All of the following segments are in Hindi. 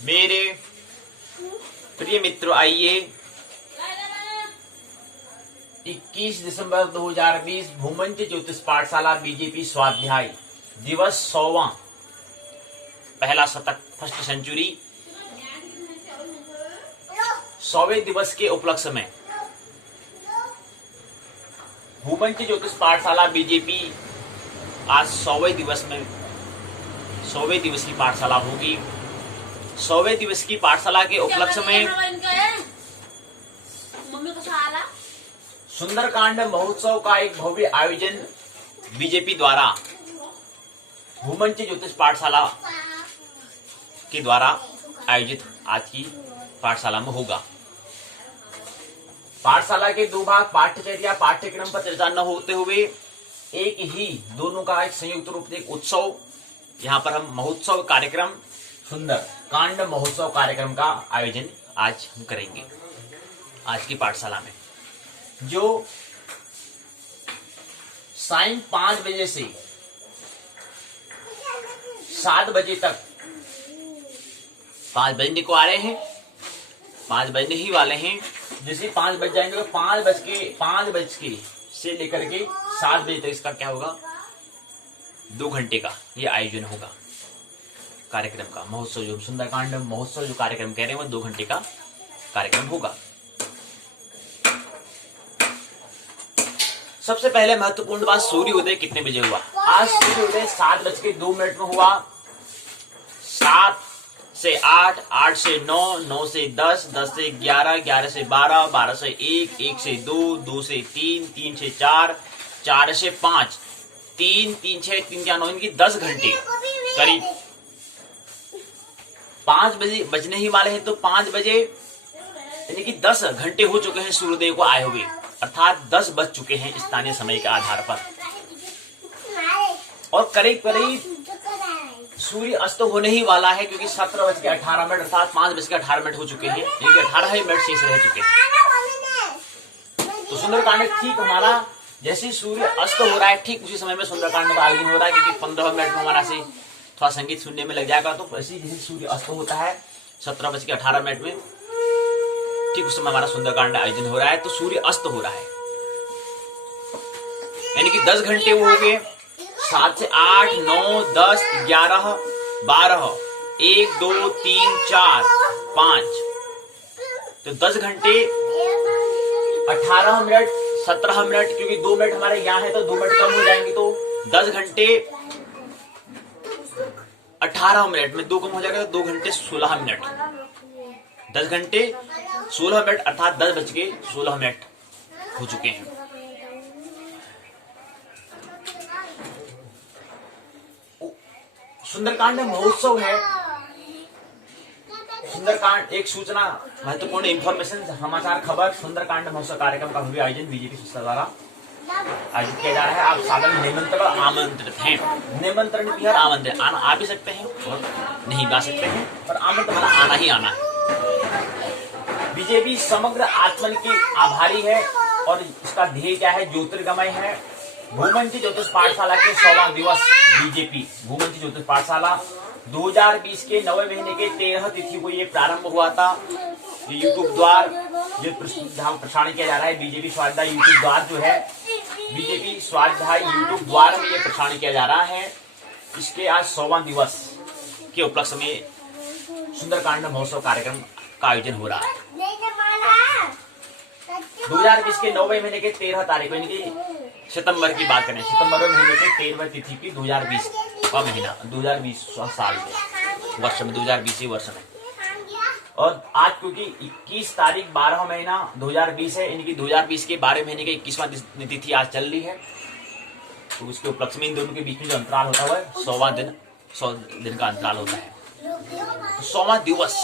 मेरे प्रिय मित्रों, आइए 21 दिसंबर 2020 भूमंज ज्योतिष पाठशाला बीजेपी स्वाध्याय दिवस 100वां, पहला शतक, फर्स्ट सेंचुरी, 100वें दिवस के उपलक्ष्य में भूमंज ज्योतिष पाठशाला बीजेपी आज 100वें दिवस में 100वें दिवस की पाठशाला होगी। 100वें दिवस की पाठशाला के उपलक्ष्य में सुंदरकांड महोत्सव का एक भव्य आयोजन बीजेपी द्वारा भूमंज ज्योतिष पाठशाला के द्वारा आयोजित आज की पाठशाला में होगा। पाठशाला के दो भाग पाठ्यचर्या पाठ्यक्रम पर चर्चा न होते हुए एक ही दोनों का एक संयुक्त रूप से एक उत्सव, यहाँ पर हम महोत्सव कार्यक्रम, सुंदर कांड महोत्सव कार्यक्रम का आयोजन आज हम करेंगे। आज की पाठशाला में जो सायं 5 बजे से 7 बजे तक 5 बजने को आ रहे हैं, 5 बजने ही वाले हैं। जैसे 5 बज जाएंगे तो 5 बज के से लेकर के 7 बजे तक इसका क्या होगा, 2 घंटे का ये आयोजन होगा कार्यक्रम का। महोत्सव जो सुंदरकांड महोत्सव जो कार्यक्रम कह रहे हैं वो 2 घंटे का कार्यक्रम होगा। सबसे पहले महत्वपूर्ण बात, सूर्योदय कितने बजे हुआ? आज सूर्योदय 7:02 में हुआ। 7 से 8, 8 से 9, 9 से 10, 10 से 11, 11 से 12, 12 से 1, 1 से 2, 2 से 3, 3 से 4, 4 से 5, 3, 3 6, 3 4 9, इनकी 10 घंटे करीब 5 बजे बजने ही वाले हैं। तो 5 बजे यानी कि 10 घंटे हो चुके हैं सूर्योदय को आए हुए, अर्थात 10 बज चुके हैं स्थानीय समय के आधार पर। और करीब करीब सूर्य अस्त होने ही वाला है, क्योंकि 17:18 अर्थात 5:18 हो चुके हैं, यानी 18 ही मिनट शेष रह चुके हैं। तो सुंदरकांड ठीक हमारा जैसे सूर्य अस्त हो रहा है, ठीक उसी समय में सुंदरकांड का आयोजन हो रहा है, क्योंकि 15 मिनट में हमारा से थोड़ा संगीत सुनने में लग जाएगा। तो ऐसे जैसे सूर्य अस्त होता है 17:18 में, ठीक उस समय हमारा सुंदरकांड आयोजन हो रहा है। तो सूर्य अस्त हो रहा है, यानी कि 10 घंटे वो हो गए। 7 से 8, 9, 10, 11, 12, 1, 2, 3, 4, 5, तो 10 घंटे 18 मिनट 17 मिनट, क्योंकि 2 मिनट हमारे यहाँ है तो 2 मिनट कम हो जाएंगे। तो 10 घंटे 18 मिनट में 2 कम हो जाएगा, तो 2 घंटे 16 मिनट, 10 घंटे 16 मिनट अर्थात 10:16 हो चुके हैं। सुंदरकांड महोत्सव है। सुंदरकांड एक सूचना, महत्वपूर्ण इंफॉर्मेशन, समाचार खबर, सुंदरकांड महोत्सव कार्यक्रम का भव्य आयोजन बीजेपी संस्था द्वारा आयोजित किया जा रहा है। आप सादर निमंत्रण आमंत्रित हैं। निमंत्रण भी और आमंत्रित, आना आ भी सकते हैं और नहीं भी आ सकते हैं, पर आमंत्रण वाला आना ही आना है। बीजेपी समग्र आचमन की आभारी है और इसका ध्येय क्या है, ज्योतिर्गमय है। भूमंज ज्योतिष पाठशाला के 100वां दिवस बीजेपी भूमंज ज्योतिष पाठशाला 2020 के 9वें महीने के 13 तिथि को ये प्रारंभ हुआ था। ये यूट्यूब द्वार जो प्रसारण किया जा रहा है, बीजेपी स्वाध्याय यूट्यूब द्वार जो है, बीजेपी स्वाध्याय यूट्यूब द्वार में ये प्रसारण किया जा रहा है। इसके आज 100वां दिवस के उपलक्ष्य में सुंदरकांड महोत्सव कार्यक्रम का आयोजन हो रहा है। 2020 के 9वें महीने के 13 तारीख, यानी कि सितंबर की बात करें, सितंबर महीने के 13वें तिथि की 2020 का महीना, 2020 साल में, वर्ष में 2020 वर्ष में। और आज क्योंकि 21 तारीख 12 महीना 2020 है, यानी कि 2020 के 12 महीने के 21वां तिथि आज चल रही है। तो उसके उपलक्ष्य में इन दोनों के बीच में जो अंतराल होता है 100वां दिन, 100 दिन का अंतराल होता है। 100वां दिवस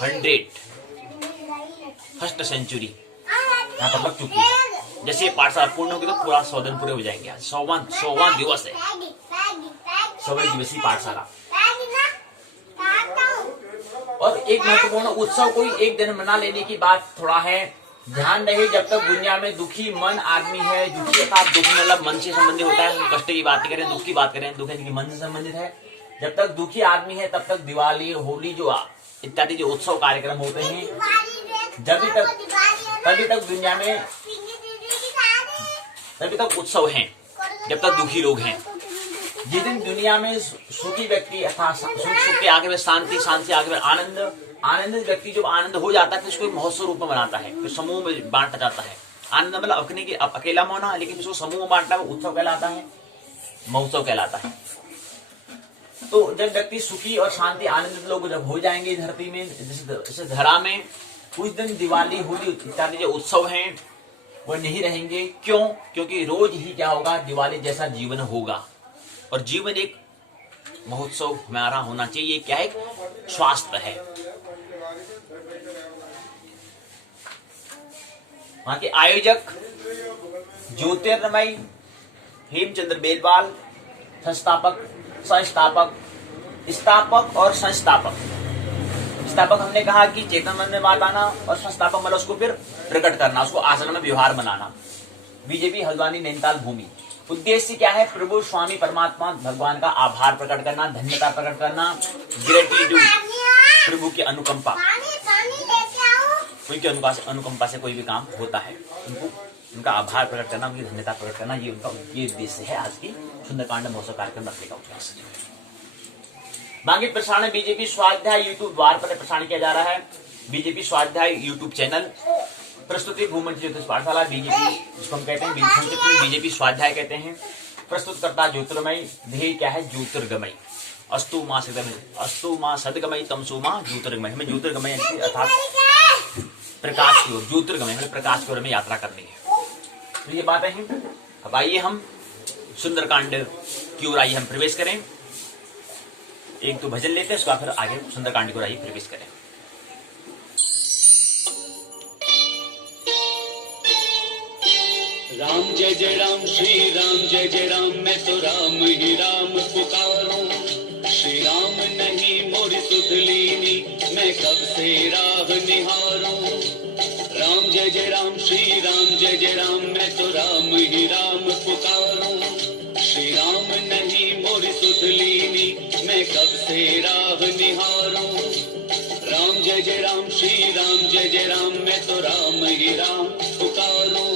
100 फर्स्ट सेंचुरी यहाँ पर लग चुकी है। जैसे ये पाठशाला पूर्ण होगी तो पूरा 100 दिन पूरे हो जाएंगे। आज 100वां दिवस है, 100वें दिवसीय पाठशाला। और एक महत्वपूर्ण उत्सव कोई एक दिन मना लेने की बात थोड़ा है, ध्यान रहे जब तक दुनिया में दुखी मन आदमी है, दुखी अर्थात दुख मतलब मन से संबंधित होता है, कष्ट की बात करें, दुख की बात करें, दुख यानी कि मन से संबंधित है। जब तक दुखी आदमी है तब तक दिवाली, होली जो इत्यादि जो उत्सव कार्यक्रम होते हैं, तभी तक दुनिया में तभी तक उत्सव हैं, जब तक दुखी लोग हैं। जिस दिन दुनिया में सुखी व्यक्ति अर्थात सुख के आगे में शांति, शांति से आगे में आनंद, आनंदित व्यक्ति जब आनंद हो जाता है तो उसको महोत्सव रूप में बनाता है, तो समूह में बांटा जाता है। आनंद मतलब अपने की अकेला में होना, लेकिन उसको समूह में बांटना उत्सव कहलाता है, महोत्सव कहलाता है। तो जब व्यक्ति सुखी और शांति आनंदित लोग जब हो जाएंगे धरती में, जैसे धरा में, कुछ दिन दिवाली, होली इत्यादि जो उत्सव हैं वो नहीं रहेंगे। क्यों? क्योंकि रोज ही क्या होगा, दिवाली जैसा जीवन होगा। और जीवन एक महोत्सव हमारा होना चाहिए। क्या है? स्वास्थ्य है। वहां के आयोजक ज्योतिर्मय हेमचंद्र बेलवाल, संस्थापक, संस्थापक, स्थापक और संस्थापक। स्थापक हमने कहा कि चेतन मन में बात लाना, और संस्थापक मतलब उसको फिर प्रकट करना, उसको आचरण में व्यवहार बनाना। बीजेपी हल्द्वानी नैनीताल भूमि। उद्देश्य क्या है? प्रभु स्वामी परमात्मा भगवान का आभार प्रकट करना, धन्यता प्रकट करना, ग्रेटिट्यूड, प्रभु की अनुकंपा। उनकी अनुकंपा से कोई भी काम होता है, उनका आभार प्रकट करना, उनकी धन्यता प्रकट करना, ये उनका ये उद्देश्य है आज की सुंदरकांड महोत्सव कार्यक्रम रखने का उद्देश्य। बाकी प्रसारण बीजेपी स्वाध्याय यूट्यूब द्वार पर प्रसारण किया जा रहा है। बीजेपी स्वाध्याय यूट्यूब चैनल, प्रस्तुति भूमंडल ज्योतिष पाठशाला बीजेपी, जिसको हम कहते हैं बीजेपी स्वाध्याय कहते हैं। प्रस्तुतकर्ता ज्योतिर्मय, ध्येय क्या है? ज्योतिर्गमय। अस्तु मां सदगमय तमसो मां ज्योतिर्गमय। हमें ज्योतिर्गमय अर्थात प्रकाश की ओर, ज्योतिर्गमय मतलब प्रकाश की ओर में यात्रा करनी है। तो ये बातें हैं। अब आइए हम सुंदरकांड की ओर आइए हम प्रवेश करें। एक दो भजन लेते हैं, उसके बाद फिर आगे सुंदरकांड की ओर आइए प्रवेश करें। राम जय जय राम, श्री राम जय जय राम, मैं तो राम ही राम पुकारूं। श्री राम नहीं मोरी सुध लीनी, मैं कब से राह निहारूं। राम जय जय राम, श्री राम जय जय राम, मैं तो राम ही राम पुकारूं। श्री राम नहीं मोरी सुध लीनी, मैं कब से राह निहारूं। राम जय जय राम, श्री राम जय जय राम, मैं तो राम ही राम पुकारूं।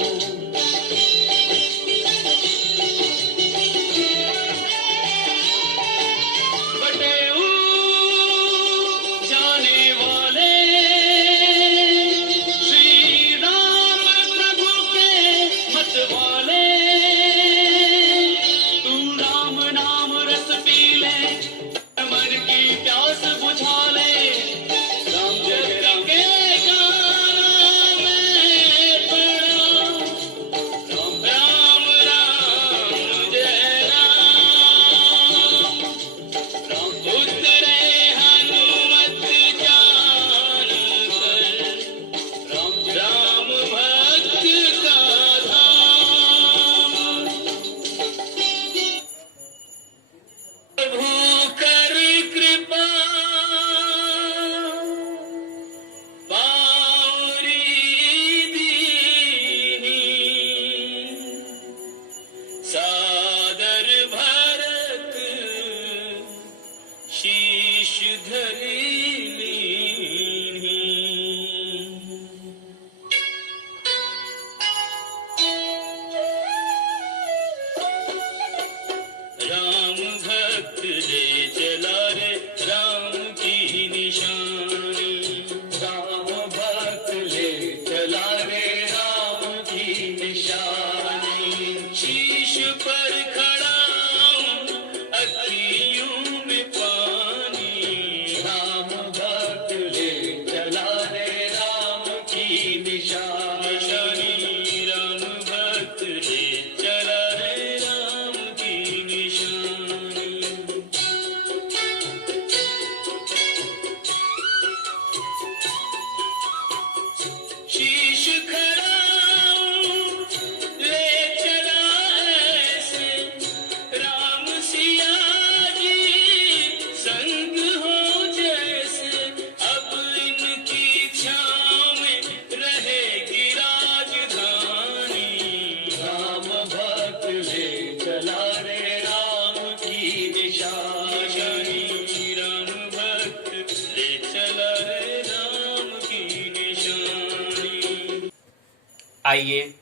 आइए,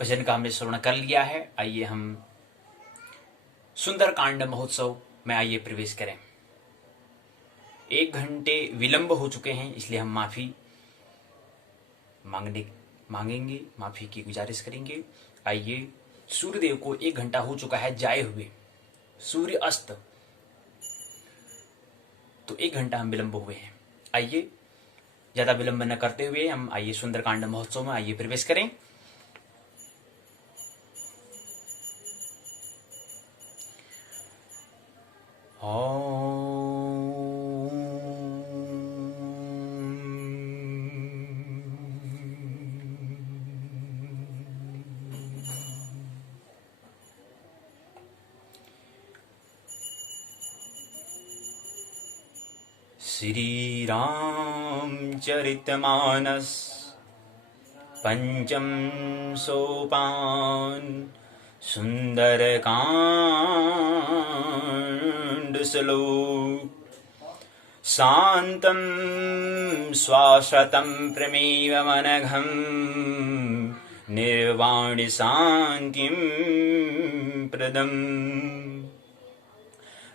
भजन का हमने श्रवण कर लिया है, आइए हम सुंदरकांड महोत्सव में आइए प्रवेश करें। 1 घंटे विलंब हो चुके हैं, इसलिए हम माफी मांगेंगे, माफी की गुजारिश करेंगे। आइए, सूर्यदेव को 1 घंटा हो चुका है जाए हुए, सूर्य अस्त, तो 1 घंटा हम विलंब हुए हैं। आइए, ज्यादा विलंब न करते हुए हम आइए सुंदरकांड महोत्सव में आइए प्रवेश करें। श्री रामचरितमानस पंचम सोपान सुंदरकांड श्लोक शांतं श्वासतं प्रमेव मनघं निर्वाणि शान्तिं प्रदम्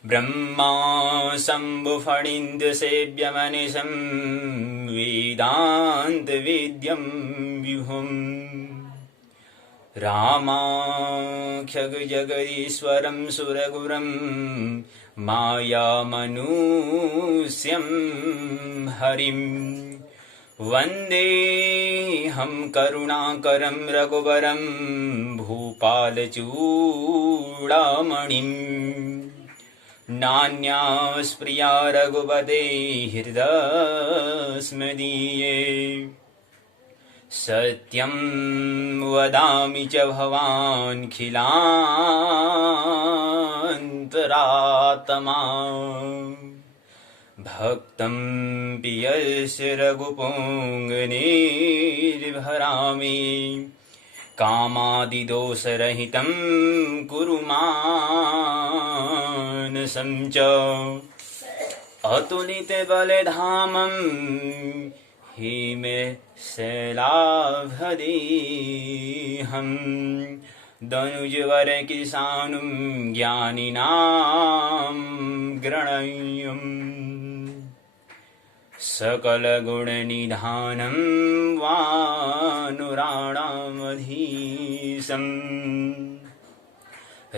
ब्रह्मा शम्भुफणीन्द्रसेव्यमनिशं वेदान्तवेद्यं विभुम् रामाख्यजगदीश्वरं सुरगुरं मायामनुष्यं हरिं वन्देऽहं करुणाकरं रघुवरं भूपालचूडामणिम् नान्यास्प्रिया रघुपते हृदस्मदीये सत्यं वदामि च भवान्खिलान्तरात्मा भक्तं पियस्य रघुपुङ्गनिर्भरामि कामादिदोषरहितं कुरु मानसं च अतुलितबलधामं हिमे शैलाभदेहं दनुजवरकिसानुं ज्ञानिनां गणयम् सकलगुणनिधानं वानुराणामधीशम्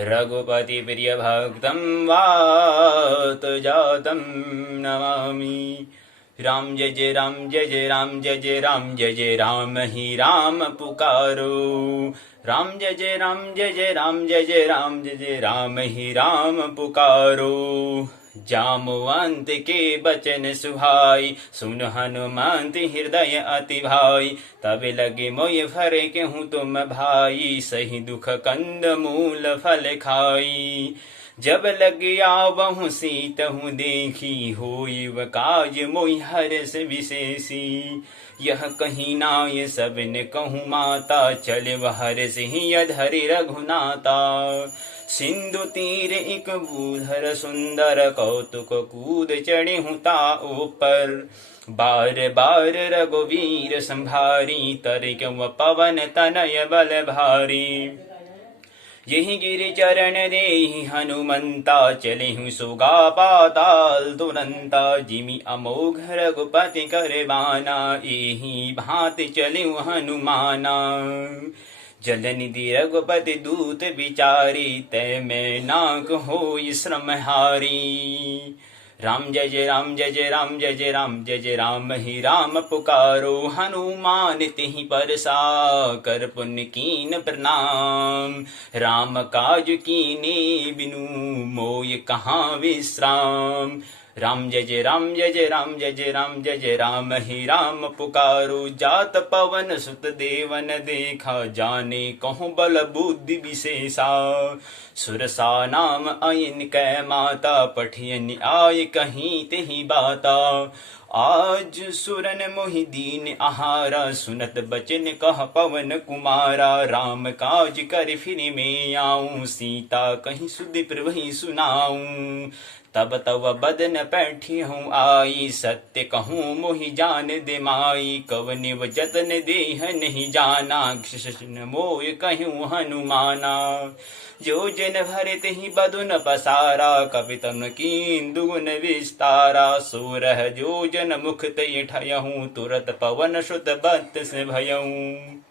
रघुपतिप्रियभक्तं वातजातं नमामि। राम जय जय राम जय जय राम जय जय राम जय जय राम ही राम पुकारो। राम जय जय राम जय जय राम जय जय राम जय जय राम ही राम पुकारो। जामवंत के बचन सुहाई सुन हनुमंत हृदय अति भाई। तब लगे मोय भरे के हूँ तुम भाई सही दुख कंद मूल फल खाई। जब लग आवहु सीत हूँ देखी होई व काज मोहि हरस विशेषी। यह कहीं नाय सब ने कहूँ माता चले वह हरस ही अधरि रघुनाता। सिंधु तीर एक बूधर सुंदर कौतुक कूद चढ़े हूँ ता ऊपर। बार बार रघुवीर संभारी तर क्यों पवन तनय बल भारी। यही गिरि चरण देहि हनुमंता चले हूँ सुगा पाताल तुरंता। जिमि अमोघ रघुपति कर बाना एहि भांति चले हनुमाना। जलनिधि रघुपति दूत विचारी तय में नाक होई श्रम हारी। राम जय जय राम जय जय राम जय जय राम जय जय राम ही राम पुकारो। हनुमान तिहि परसा कर पुण्य कीन प्रणाम। राम काज कीने बिनु मोय कहाँ विश्राम। राम जय जय राम जय जय राम जय जय राम जय जय राम ही राम पुकारो। जात पवन सुत देवन देखा जाने कहूँ बल बुद्धि विशेषा। सुरसा नाम अयन कै माता पठियन आय कहीं तेहि बाता। आज सुरन मोहि दीन आहारा सुनत बचन कह पवन कुमारा। राम काज कर फिर में आऊं सीता कहीं सुदीप वही सुनाऊं। तब तब बदन पैठी हूँ आई, सत्य कहूँ मोहि जान दे माई। कवनिव जतन देह नहीं जाना, कृष्ण मोय कहूँ हनुमाना। जो जन भरत ही बदन पसारा, कवितम कीन दुगुन विस्तारा। सोरह जो जन मुख तय ठयहूँ, तुरत पवन सुत बत से भयहूँ।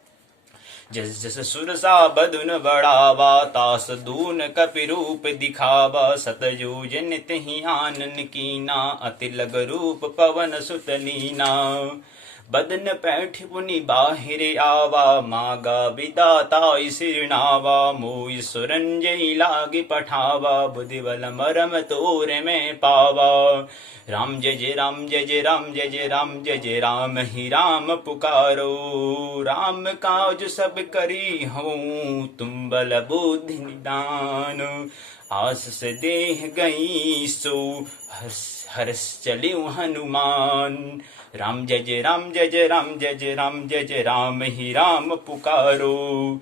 जस जस सुरसा बदन बढ़ावा, तास दून कपि रूप दिखावा। सतयोजन तिहि आनन कीना, अति लग रूप पवन सुत लीना। बदन पैठ पुनि बाहिर आवा, मागा विदाता सिरनावा। मोय सुरंजय लागी पठावा, बुद्धि बल मरम तोर में पावा। राम जय जय राम जय जय राम जय जय राम जय जय राम ही राम पुकारो। राम काज सब करी हूँ, तुम बल बुद्धि निदान। आस से देह गई सो, हर्ष चलियो हनुमान। राम जय जय राम जय जय राम जय जय राम जय जय राम ही राम पुकारो।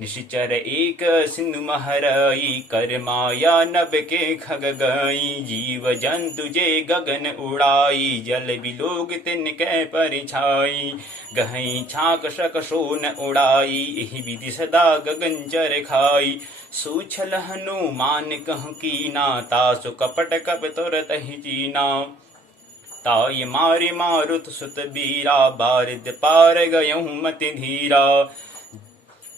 निश्चर एक सिंधु महरई, कर माया नभ के खग गई। जीव जंतु जे गगन उड़ाई, जल बिलोग तिनके परिछाई। गहई छाक शक सोन उड़ाई, एहि विधि सदा गगन चर खाई। सूछल हनुमान कहु कीना, तासु कपट कप तुरत ही चीना। ताई मारि मारुत सुत बीरा, बारिद पार गयहु मति धीरा।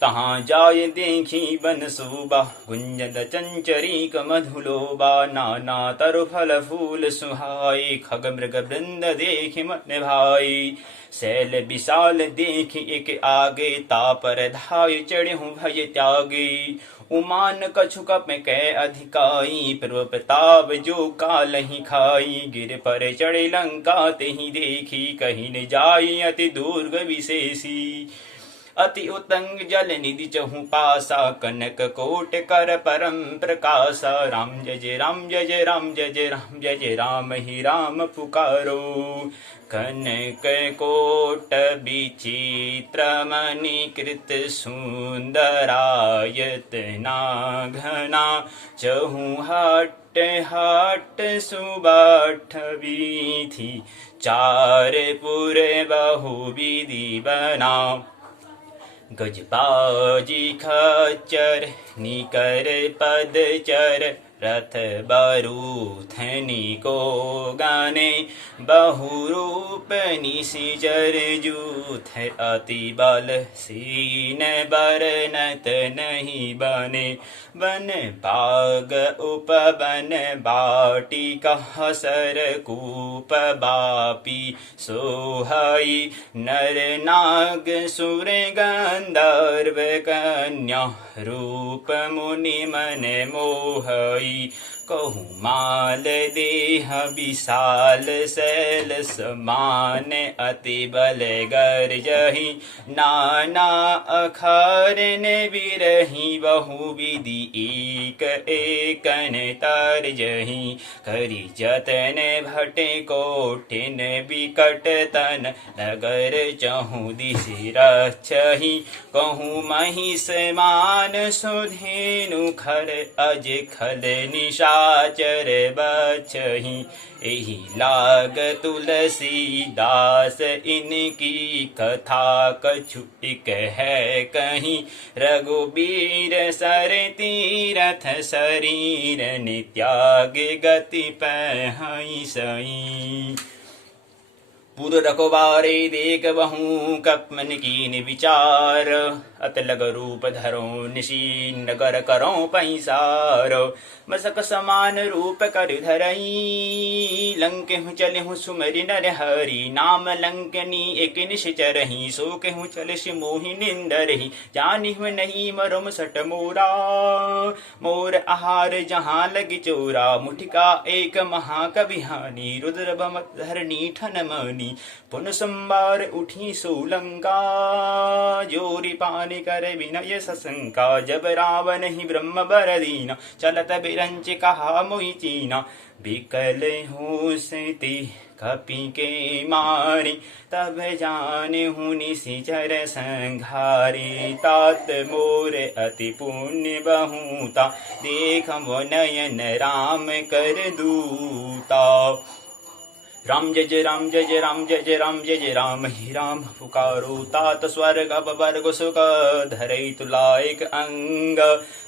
तहाँ जाय देखी बन शोभा, गुंजद चंचरीक मधुलोबा। नाना तरु फल फूल सुहाई, खग मृग वृंद देखि मन भाई। शैल विशाल देखि एक आगे, तापर धाय चढ़हु भय त्यागे। उमान कछु कप कै अधिकाई, पूर्व प्रताप जो कालहि खाई। गिर पर चढ़े लंका तेहि देखी, कहीं न जाई अति दुर्ग विशेषी। अति उतंग जल निधि चहु पासा, कनक कोट कर परम प्रकाशा। राम जय जय राम जय जय राम जय जय राम जय जय राम ही राम पुकारो। कनक कोट विचित्र मणिकृत, सुंदरायत नाघना। चहु हट हट सुबाट वीथि, चार पुर बहु विधि बना। गजबाजी खच्चर निकर पदचर, रथ बरूथनी को गाने। बहुरूप निशिचर जूथ, अति बल सीन बरनत नहीं बने। बन पाग उपवन बाटिका, सर कूप बापी सोहाई। नर नाग सुर गंधर्व कन्या, रूप मुनि मन मोहई। कहु माल देह विशाल, शैल समान अति बल गर्जहि। नाना अखारन बिरहि, बहु विधि एक एकन तरजहि। करि जतन भटे कोटिन, बिकट तन नगर चहु दिशि रक्षहि। कहु महिष मान सुधेनु, खर अज खल निशाचर बछहि। एहि लाग तुलसीदास, इनकी कथा कछु इक है कहीं। रघुबीर सर तीरथ, शरीर नित्याग गति पहई सई। पुर रखवारे देख बहु, कपमन कीन विचार। अत लग रूप धरो, निशी नगर करो पैसारो। मसक समान रूप कर धरई, लंकेहु चलहु सुमरि नर हरि। नाम लंकनी एक निश्चरहि, सो केहु चल सि मोहि निंदरहि। जानिहु नहीं मरुम सट मोरा, मोर आहार जहाँ लगी चोरा। मुठिका एक महाकविहानी, रुद्र बमत धरनी ठन मनी। पुन संबार उठी सोलंका, जोरी पान काली कर विनय सशंका, जब रावण ही ब्रह्म बर दीना, चलत बिरंच कहा मोहि चीना, बिकल होश ते कपि के मारे, तब जाने हूँ निशिचर संघारे, तात मोर अति पुण्य बहुता, देख वो नयन राम कर दूता। राम जय जय राम जय जय राम जय जय राम जय जय राम ही राम पुकारो, तात स्वर्ग वर्ग सुख धरई तुलायक अंग,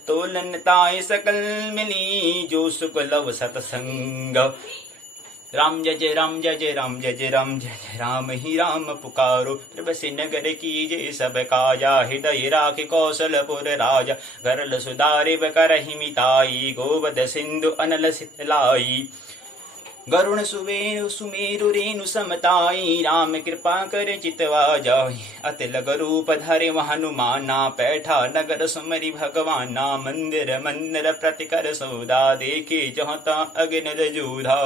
तोलन ताय सकल मिली, जो सुख लव सतसंग। राम जय जय राम जय जय राम जय जय राम जय जय राम ही राम पुकारो, प्रभसि नगर कीजे सब काजा, हृदय राखि कौशलपुर राजा, गरल सुधारिव करहि मिताई, गोवध सिंधु अनल सितलाई, गरुण सुवेरु सुमेरु रेणु समताई, राम कृपा कर चितवा जाई, अतिल रूप धरे हनुमाना, पैठा नगर सुमरि भगवाना, मंदिर मंदिर प्रतिकर सौदा, देखे जहाँ ता अग्नि जूधा,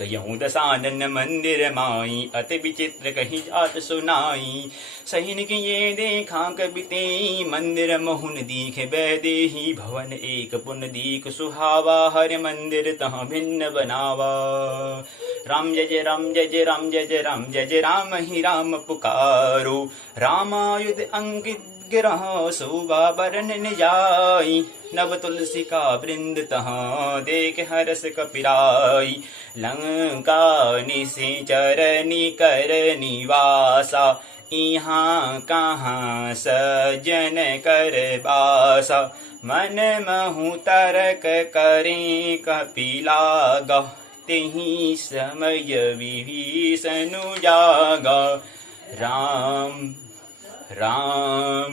गयऊँ दसानन मंदिर माई, अति विचित्र कही जात सुनाई, सहिन की ये देखा कबिते, मंदिर मोहन दीख बैदेही, भवन एक पुन दीख सुहावा, हर मंदिर तहाँ भिन्न बनावा। राम जय जय राम जय जय राम जय जय राम जय जय राम ही राम पुकारो, रामायुध अंकित गिरह शोभा बरन जाई, नव तुलसी का वृंद तहाँ देख हरस कपिराई, लंका निशिचरनि कर निवासा, यहाँ कहाँ सजन कर बासा, मन महु तरक करें कपिलागा, तेहि समय विभीषण जागा। राम राम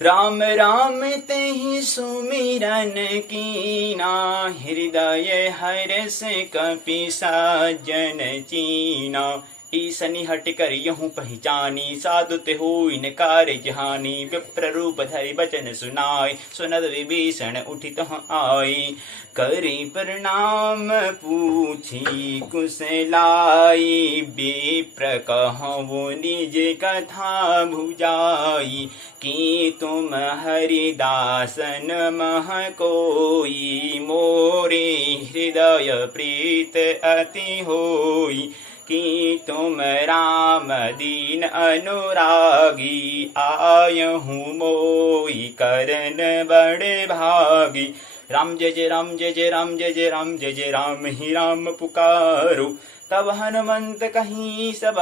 राम राम तेहि सुमिरन कीना, हृदय हर्ष कपि साजन चीना, ईसनि हट कर यहूँ पहचानी, साधु ते होई न कार्य जहानी, विप्र रूप धरि बचन सुनाई, सुनत विभीषण उठि तहाँ आई, करी प्रणाम पूछी कुशलाई, विप्र कहूँ निज कथा भुजाई, कि तुम हरिदासन मह कोई, मोरे हृदय प्रीत अति होई, कि तुम राम दीन अनुरागी, आयहूँ मोई करन बड़े भागी। राम जय जय राम जय जय राम जय जय राम जय जय राम ही राम पुकारो, तब हनुमंत कहीं सब,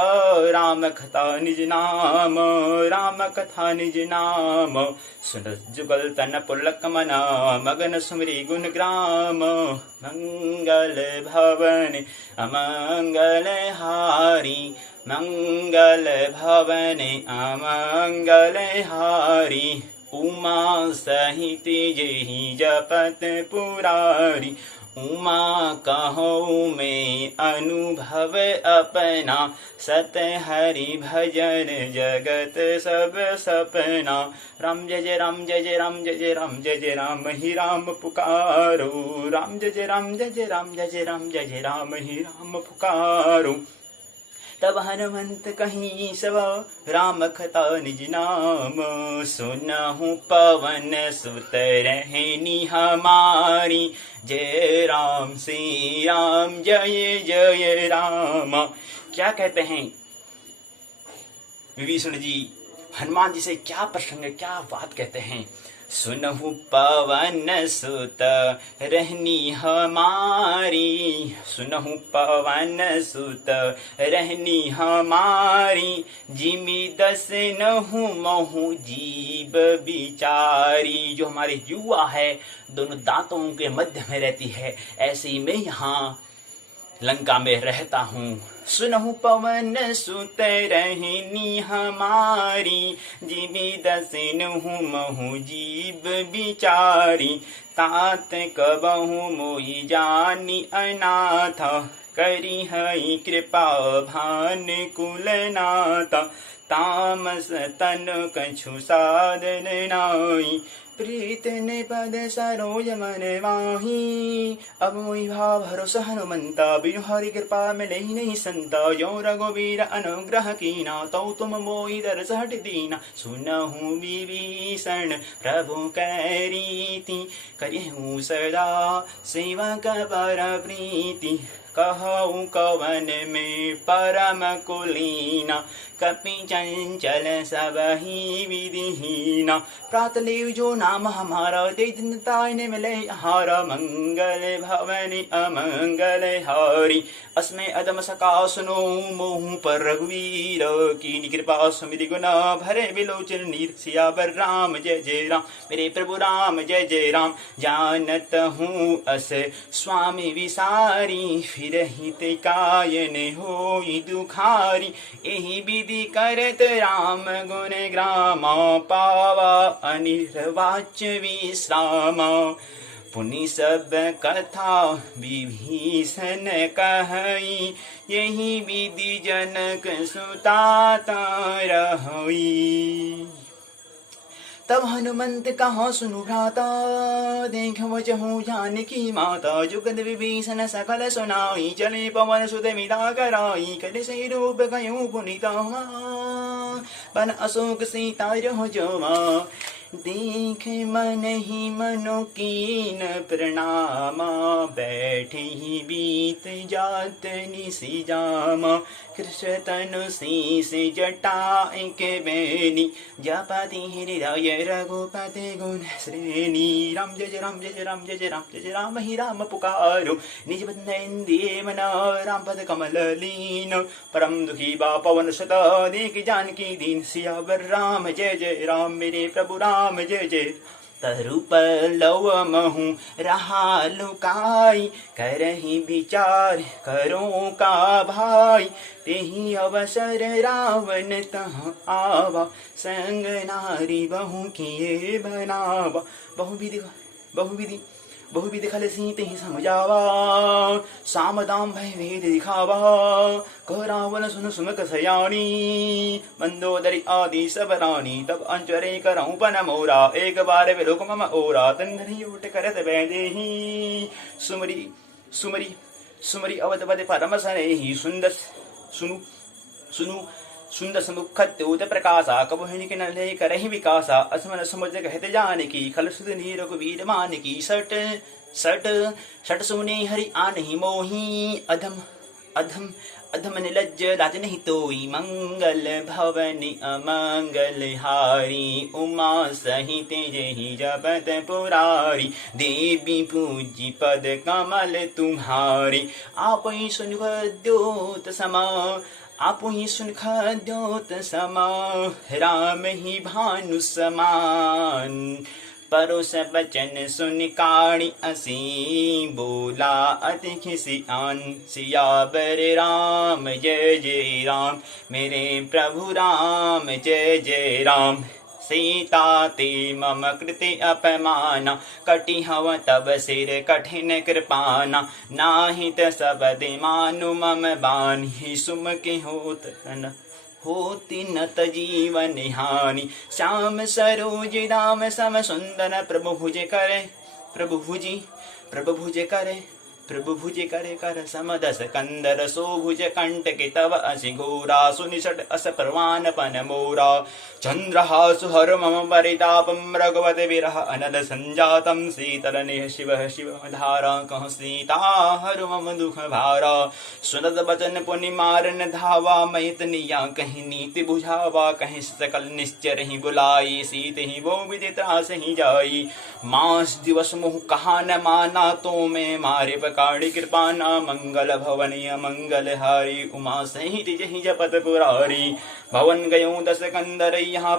राम कथा निज नाम, राम कथा निज नाम, सुनत जुगल तन पुलक मना, मगन सुमरि गुण ग्राम, मंगल भवन अमंगल हारी, मंगल भवन अमंगल हारी, उमा सहित जेहि जपत पुरारी, उमा कहो में अनुभव अपना, सत हरि भजन जगत सब सपना। राम जय जय राम जय जय राम जय जय राम जय जय राम ही राम पुकारो, राम जय जय राम जय जय राम जय जय राम जय जय राम ही राम पुकारो, तब हनुमंत कहीं सब, राम कथा निज नाम, सुनहु पवन सुत रहनी हमारी, जय राम श्री राम जय जय राम। क्या कहते हैं विभीषण जी, हनुमान जी से क्या प्रसंग, क्या बात कहते हैं। सुनहु पवन सुत रहनी हमारी, सुनहु पवन सुत रहनी हमारी, जिमि दस नहु महु जीव बिचारी। जो हमारे युवा है, दोनों दांतों के मध्य में रहती है, ऐसे ही मैं यहाँ लंका में रहता हूँ। सुनहु पवन सुत रहनी हमारी, जिमि दसिनहु महु जीव बिचारी, तात कबहु मोहि जानी अनाथ, करी हई कृपा भान कुलनाथ, तामस तन कछु साधन नाई, प्रीत ने पद सरोज मन माही। अब मोहि भाव भरोसा हनुमंता, बिनु हरि कृपा मिले ही नहीं संता। यो रघुवीर अनुग्रह कीना, तो तुम मोहि दरस हट दीना। सुनहु विभीषण प्रभु कै रीति, करिहु सदा सेवक पर प्रीति। कहूँ कवन में परम कुलीना, कपि चंचल सब ही विधिहीना। प्रात लेव जो नाम हमारा, ते दिन ताय ने मिले हारा। मंगल भवन अमंगल हारी, अस्मै अदम सका सुनो। मोहु पर रघुवीर की कृपा सुमिति गुना, भरे बिलोचन नीर। सियावर राम जय जय राम, मेरे प्रभु राम जय जय राम। जानत हूँ अस स्वामी विसारी, फिर हित कायन होई दुखारी। एहि विधि करत राम गुण ग्रामा, पावा अनिर्वाच विश्राम। पुनि सब कथा विभीषण कहई, यही विधि जनक सुता रहोई। तब हनुमंत कहा सुनु भ्राता, देख वचहु जानकी माता। जुगद विभीषण सकल सुनाई, चले पवन सुत मिला कराई। कर से रूप गयो पुनीता, बन अशोक सीता रहो जोमा। देख मन ही मनो कीन प्रणामा, बैठे ही बीत जात निसी जामा। कृष्ण तनु शीस जटा एक बेनी, जपति हृदय रघुपति गुण श्रेणी। राम जय जय राम जय जय राम जय जय राम जय जय राम ही राम पुकारो। निज बंदे मन राम पद कमल लीन, परम दुखी बा पवन सुत देख जानकी दीन। सियावर राम जय जय राम, मेरे प्रभु राम जय जय। तरूप लव महु रहा लुकाई, करहि विचार करो का भाई। तेहि अवसर रावण तहाँ आवा, संग नारी बहु किए बनावा। बहुविधि खल सीत ही समझावा, साम दाम भय वेद दिखावा। कह रावण सुन सुमक सयानी, मंदोदरी आदि सब रानी। तब अंचरे करऊं पन मोरा, एक बार विलोक मम ओरा। तंधरी उठ करत बैदेही, सुमरी सुमरी सुमरी अवध परम सनेही। सुंदर समुखत्योत प्रकाशा, कबुहिन के नले करहि विकासा। असमन समुझ कहते जानकी, खल सुध नीर रघुवीर मानकी। सट सट सट सुने हरि आनहि मोही, अधम अधम अधम निलज्ज लाज नहीं तोई। मंगल भवन अमंगल हारी, उमा सहित जहि जपत पुरारी। देवी पूजी पद कमल तुम्हारी, आप ही सुन द्योत समा। आप ही सुन द्योत समा, राम ही भानु समान। परोस बचन सुन काणी असी, बोला अति खिसियान। सियावर राम जय जय राम, मेरे प्रभु राम जय जय राम। सीता ते मम कृते अपमाना, कटि हव तब सिर कठिन कृपाना। नाहित सबद मानु मम बानी, सुमति होती नत जीवन हानि। श्याम सरोज राम सम सुंदर, प्रभु भुज करे प्रभु भुज करे कर समदस कंदर। सो भुज कंठ के तव असि घोरा, सुनिषट अस प्रवान पन मोरा। चंद्रहासु हर मम परितापम, रघुवत विरह अनद संजातम। शीतलनिः शिव शिव धारा, कह सीता हर मम दुख भारा। सुनत बचन पुनि मारन धावा, मैत निया कहीं नीति बुझावा। कहीं सकल निश्चर ही बुलाई, सीत ही वो विधि त्रास ही जाई। मास दिवस मुह कहा न माना, तो मैं मारे काड़ी कृपाना। मंगल भवनी अमंगल हारी, उमा सहित जहि जपत पुरारी। भवन गयो दस कंदर, यहाँ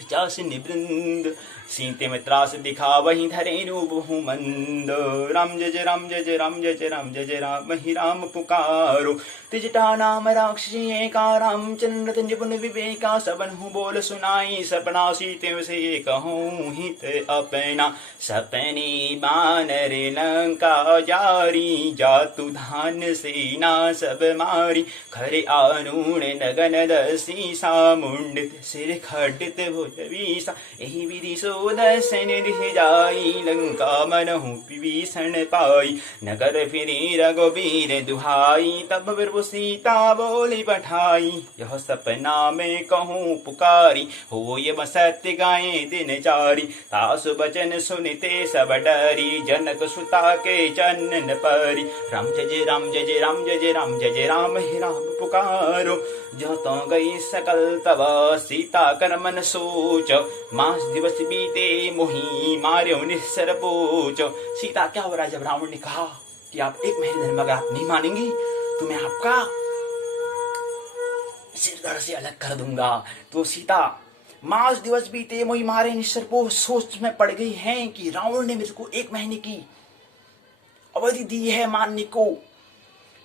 पिचासिनी वृंद। सीते में त्रास दिखा वही धरे रूप मंद। राम जय जय राम जय जय राम जय जय राम जय जय राम ही राम पुकारो। तिजटा नाम राक्षसी एका रामचंद्र तंजपुन विवेका सबन हूँ बोल सुनाई सपना सीते से कहूँ हित अपना। सपने बानर लंका जारी जातु धान सेना सब मारी। खरे आरूण नगन दसी मुंडित सिर खंडित भुज वीसा। यही विधि सो दर्शन दिख जाई लंका मनहु विभीषण पाई। नगर फिरी रघुबीर दुहाई तब प्रभु सीता बोली पठाई। यह सपना में कहूँ पुकारी हो ये सत्य गाये दिन चारी। तासु बचन सुनते सब डरी जनक सुता के चन्न परी। राम जय जय राम जय जय राम जय जय राम जय जय राम ही राम पुकारो। जो तो गई सकल तब सीता कर मन सोच। मास दिवस बीते मोही मार्यो निस्सर पोच। सीता क्या हो रहा है जब रावण ने कहा कि आप 1 महीने में अगर आप नहीं मानेंगी तो मैं आपका सिर धड़ से अलग कर दूंगा। तो सीता मास दिवस बीते मोही मारे निस्सर पोच सोच में पड़ गई हैं कि रावण ने मेरे को 1 महीने की अवधि दी है मानने को।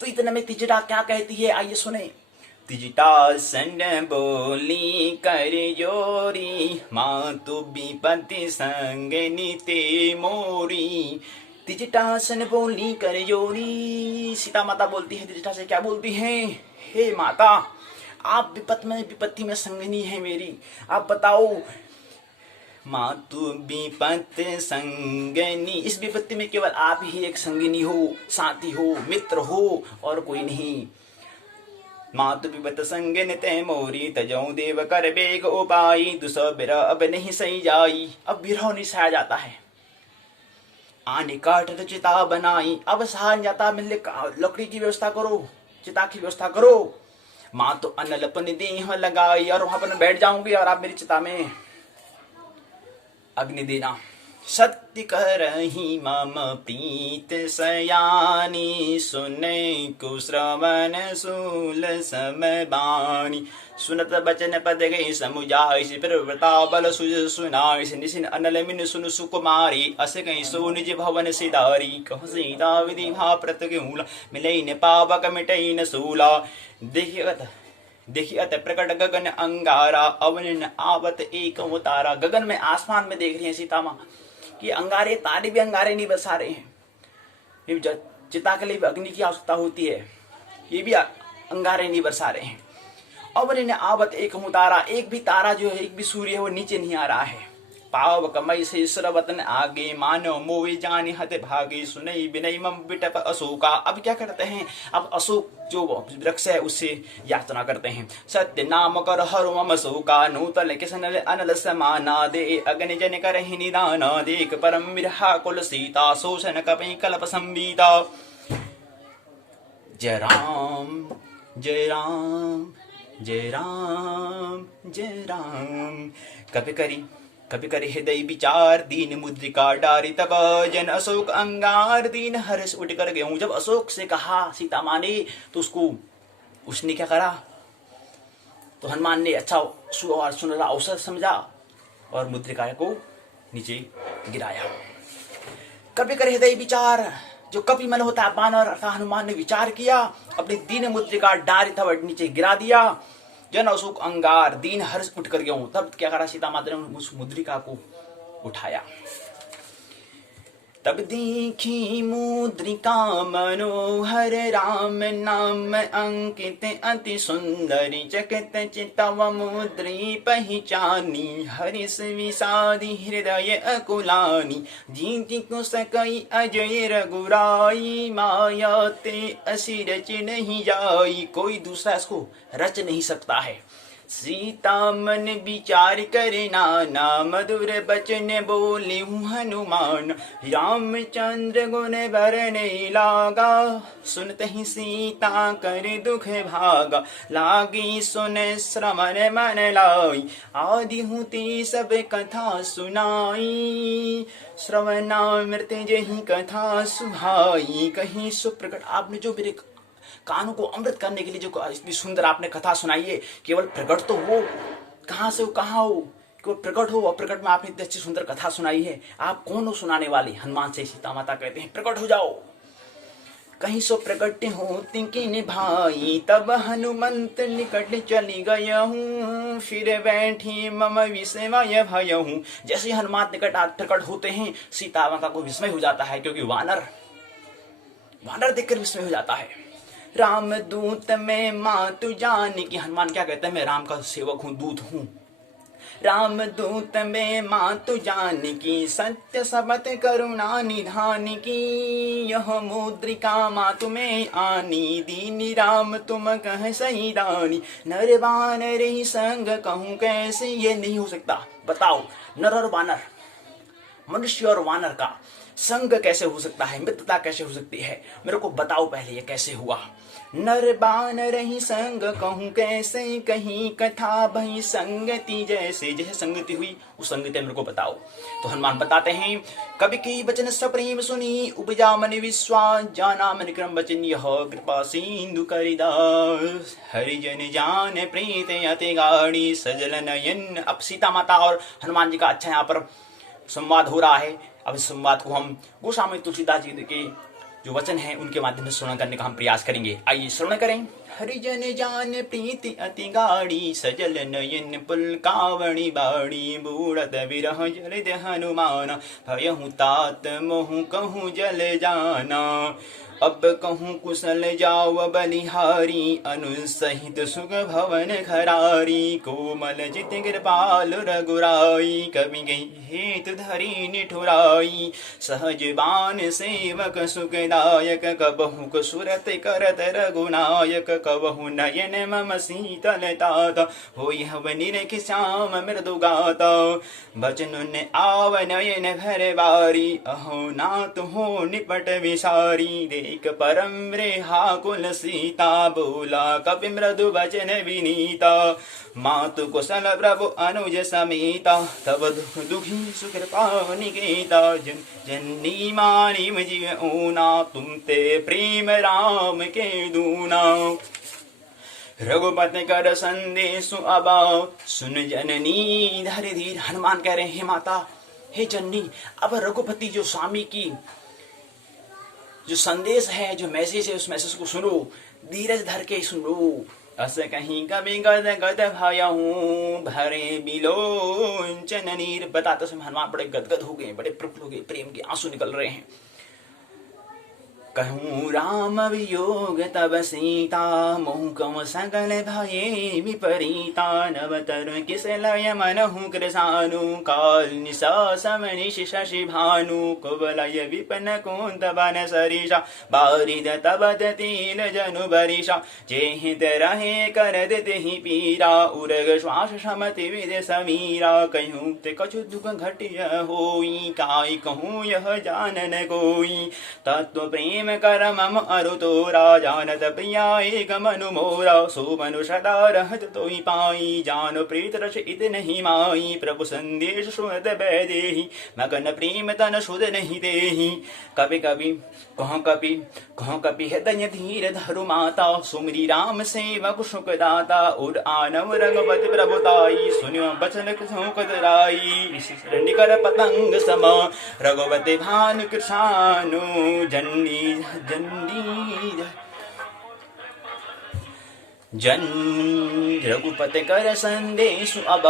तो इतने में तिजटा क्या कहती है, आइए सुने। तिजटा संड बोली कर जोरी मातु विपत्ति संग नीते मोरी। तिजटा सन बोली कर जोरी। सीता माता बोलती है तिजटा से, क्या बोलती है, हे माता आप विपत्ति में संगनी है मेरी, आप बताओ। मातु विपत्ति संगनी, इस विपत्ति में केवल आप ही एक संगिनी हो, साथी हो, मित्र हो और कोई नहीं। मातु विपत संगन ते मोरी तजौ देव कर बेग उपाई। दुसबिर अब नहीं सही जाई, अब बिरह नहीं सहा जाता है। आने काट चिता बनाई, अब सहा जाता, मिलने लकड़ी की व्यवस्था करो, चिता की व्यवस्था करो। माँ तो अनलपन देह लगाई और वहां पर बैठ जाऊंगी और आप मेरी चिता में अग्नि देना। सत्य करहि मम प्रीत सयानी सुने कुश्रवण शूल समय बानी। सुनत बचन पद गई समुझाई प्रवृता बल सुज सुनाई। निशिन अनल मिन सुन सुकुमारी अस गई सो निज भवन सिदारी। कह सीता विधि भा प्रतगूला मिलई न पावक मिटई न सूला। देखिए अत प्रकट गगन अंगारा अवन आवत एक तारा। गगन में आसमान में देख रही है सीता माँ कि अंगारे, तारे भी अंगारे नहीं बरसा रहे हैं। चिता के लिए भी अग्नि की आवश्यकता होती है, ये भी अंगारे नहीं बरसा रहे हैं। अवन आवत एक तारा, एक भी तारा जो है, एक भी सूर्य है वो नीचे नहीं आ रहा है। पाव कमई से सरवतन आगे मानो मोवे जाने हत भागे। सुनई बिनई मम बिटप अशोका। अब क्या करते हैं, अब अशोक जो वृक्ष है उससे याचना करते हैं। सत्य नाम कर हर मम शोका नूतल किसन अनल समाना। दे अग्नि जन कर निदान देख परम विरहा कुल सीता। शोषण कपि कल्प संबीता। जय राम जय राम जय राम जय राम। कभी करे हृदय विचार दीन मुद्रिका डारी। तब जन अशोक अंगार दीन हर्ष उठ कर गए। जब अशोक से कहा सीता माँ ने तो उसने क्या करा, तो हनुमान ने अच्छा सुनहरा अवसर समझा और मुद्रिका को नीचे गिराया। कभी करे हृदय विचार, जो कपि मन होता है बानर था, हनुमान ने विचार किया, अपनी दीन मुद्रिका डारी था नीचे गिरा दिया। जन अशोक अंगार दीन हर्ष उठ कर गया। तब क्या करा सीता माता ने उस मुद्रिका को उठाया। तब देखी मुद्रिका मनोहर राम नाम अंकित अति सुंदरी। चकित चितव मुद्री पहचानी हरिष विषादी हृदय अकुलानी। जीति कुसकई अजय रघुराई माया ते असी रच नहीं जाई। कोई दूसरा इसको रच नहीं सकता है। सीता मन विचार करे नाना मधुर बचन बोले हनुमान। रामचंद्र गुण बरने लागा सुनते ही सीता कर दुख भागा। लागी सुन श्रमण मन लाई आदि हुती सब कथा सुनाई। श्रवणामृत जही कथा सुहाई। कहीं सुप्रकट, आपने जो मेरे कानों को अमृत करने के लिए जो इतनी सुंदर आपने कथा सुनाई है, केवल प्रकट तो हो, कहाँ से हो, कहाँ हो, को प्रकट हो, प्रकट में आपने इतनी अच्छी सुंदर कथा सुनाई है, आप कौन हो सुनाने वाले? हनुमान से सीता माता कहते हैं प्रकट हो जाओ। कहीं सो प्रकट होती कि निभाई, तब हनुमंत निकट चली गया हूँ, फिर बैठी मम विस्मय भय हूँ। जैसे हनुमान निकट प्रकट होते हैं सीता माता को विस्मय हो जाता है, क्योंकि वानर देखकर विस्मय हो जाता है। राम दूत में मातु जान की, हनुमान क्या कहते हैं? मैं राम का सेवक हूँ, दूत हूँ। राम दूत में मातु जान की, सत्य सबत करुणा निधान की, यह मुद्रिका मातु में आनी, दीनी राम तुम कह सही दानी, नर बानर ही संग कहूँ कैसे? ये नहीं हो सकता। बताओ, नर और वानर, मनुष्य और वानर का संग कैसे हो सकता है? मित्रता कैसे हो सकती है? मेरे को बताओ पहले, ये कैसे हुआ? नर बानर ही संग कहूँ कैसे, कहीं कथा भई संगति जैसे। जैसे संगति हुई उस संगति मेरे को बताओ। तो हनुमान बताते हैं, कवि की वचन सप्रेम सुनी, उपजा मन विश्वास, जाना मन क्रम वचन, यह कृपा सिंधु करिदास, हरिजन जान प्रीत अति गाड़ी, सजल नयन। अब सीता माता और हनुमान जी का अच्छा यहाँ पर संवाद हो रहा है। अब इस संवाद को हम गोस्वामी तुलसीदास जी के जो वचन है उनके माध्यम से श्रवण करने का हम प्रयास करेंगे। आइए श्रवण करें। हरिजन जान प्रीति अति गाड़ी, सजल नयन पुलकावणी बाड़ी, बूढ़त विरह जलित हनुमान, भयहु तात मोहु कहूँ जल जाना, अब कहूँ कुशल जाव बलिहारी, अनुसहित सुख भवन खरारी, कोमल जित कृपाल रघुराई, कवि गई हेतु धरी निठुराई, सहज बान सेवक सुखदायक, कबहु कसुरत करत रघुनायक, कबहु नयन मम शीतल तात, होई हवनि रख श्याम मृदु गाता, बचन आव नयन भर बारी, अहो नाथ हो निपट विसारी, देख परम रेहा कुल सीता, बोला कपि मृदु वचन विनीता, मातु कुशल प्रभु अनुज समेता, तब दुख दुखी सुकृपा निकेता, जननी मानी जीव ऊना, तुम ते प्रेम राम के दूना, रघुपति कर संदेश अबाओ, सुन जननी धर धीर। हनुमान कह रहे हैं, माता, हे जननी, अब रघुपति जो स्वामी की जो संदेश है, जो मैसेज है, उस मैसेज को सुनो, धीरज धर के सुनो। अस कहीं कभी गद गद भाया हूँ, भरे बिलोचन नीर। बताते समय हनुमान बड़े गदगद हो गए, बड़े प्रफुल्ल हो गए, प्रेम के आंसू निकल रहे हैं। कहूँ राम वियोग तब सीता, मोह कम सकल भये विपरीता, नव तरु किस लय मनहु कृसानु, काल निशा समनिश शशि भानु, कुवलय विपन कुंत बन सरिषा, बारिद तब तिल जनु बरिषा, जेहित रहे कर देहि पीरा, उरग श्वास समति विद समीरा, कहूँ ते कछु दुख घटिय होई, काय कहूँ यह जानन कोई, तत्व प्रेम कर मम अरु तोरा, जानत प्रिया एक मनु मोरा, सो मनु सदा रहत तोहि पाई, जान प्रीत रस इत नहीं माई, प्रभु संदेश सुनत बैदेहि, मगन प्रेम तन सुध नहीं देहि, कभी कभी कहो कपि हृदय धीर धरु माता, सुमरी राम सेवक सुखदाता, उर आनव रघुपति प्रभुताई, सुनियो बचन कदराई, निकर पतंग सम, रघुपति भानु कृषानु, जन रघुपति कर संदेश अब,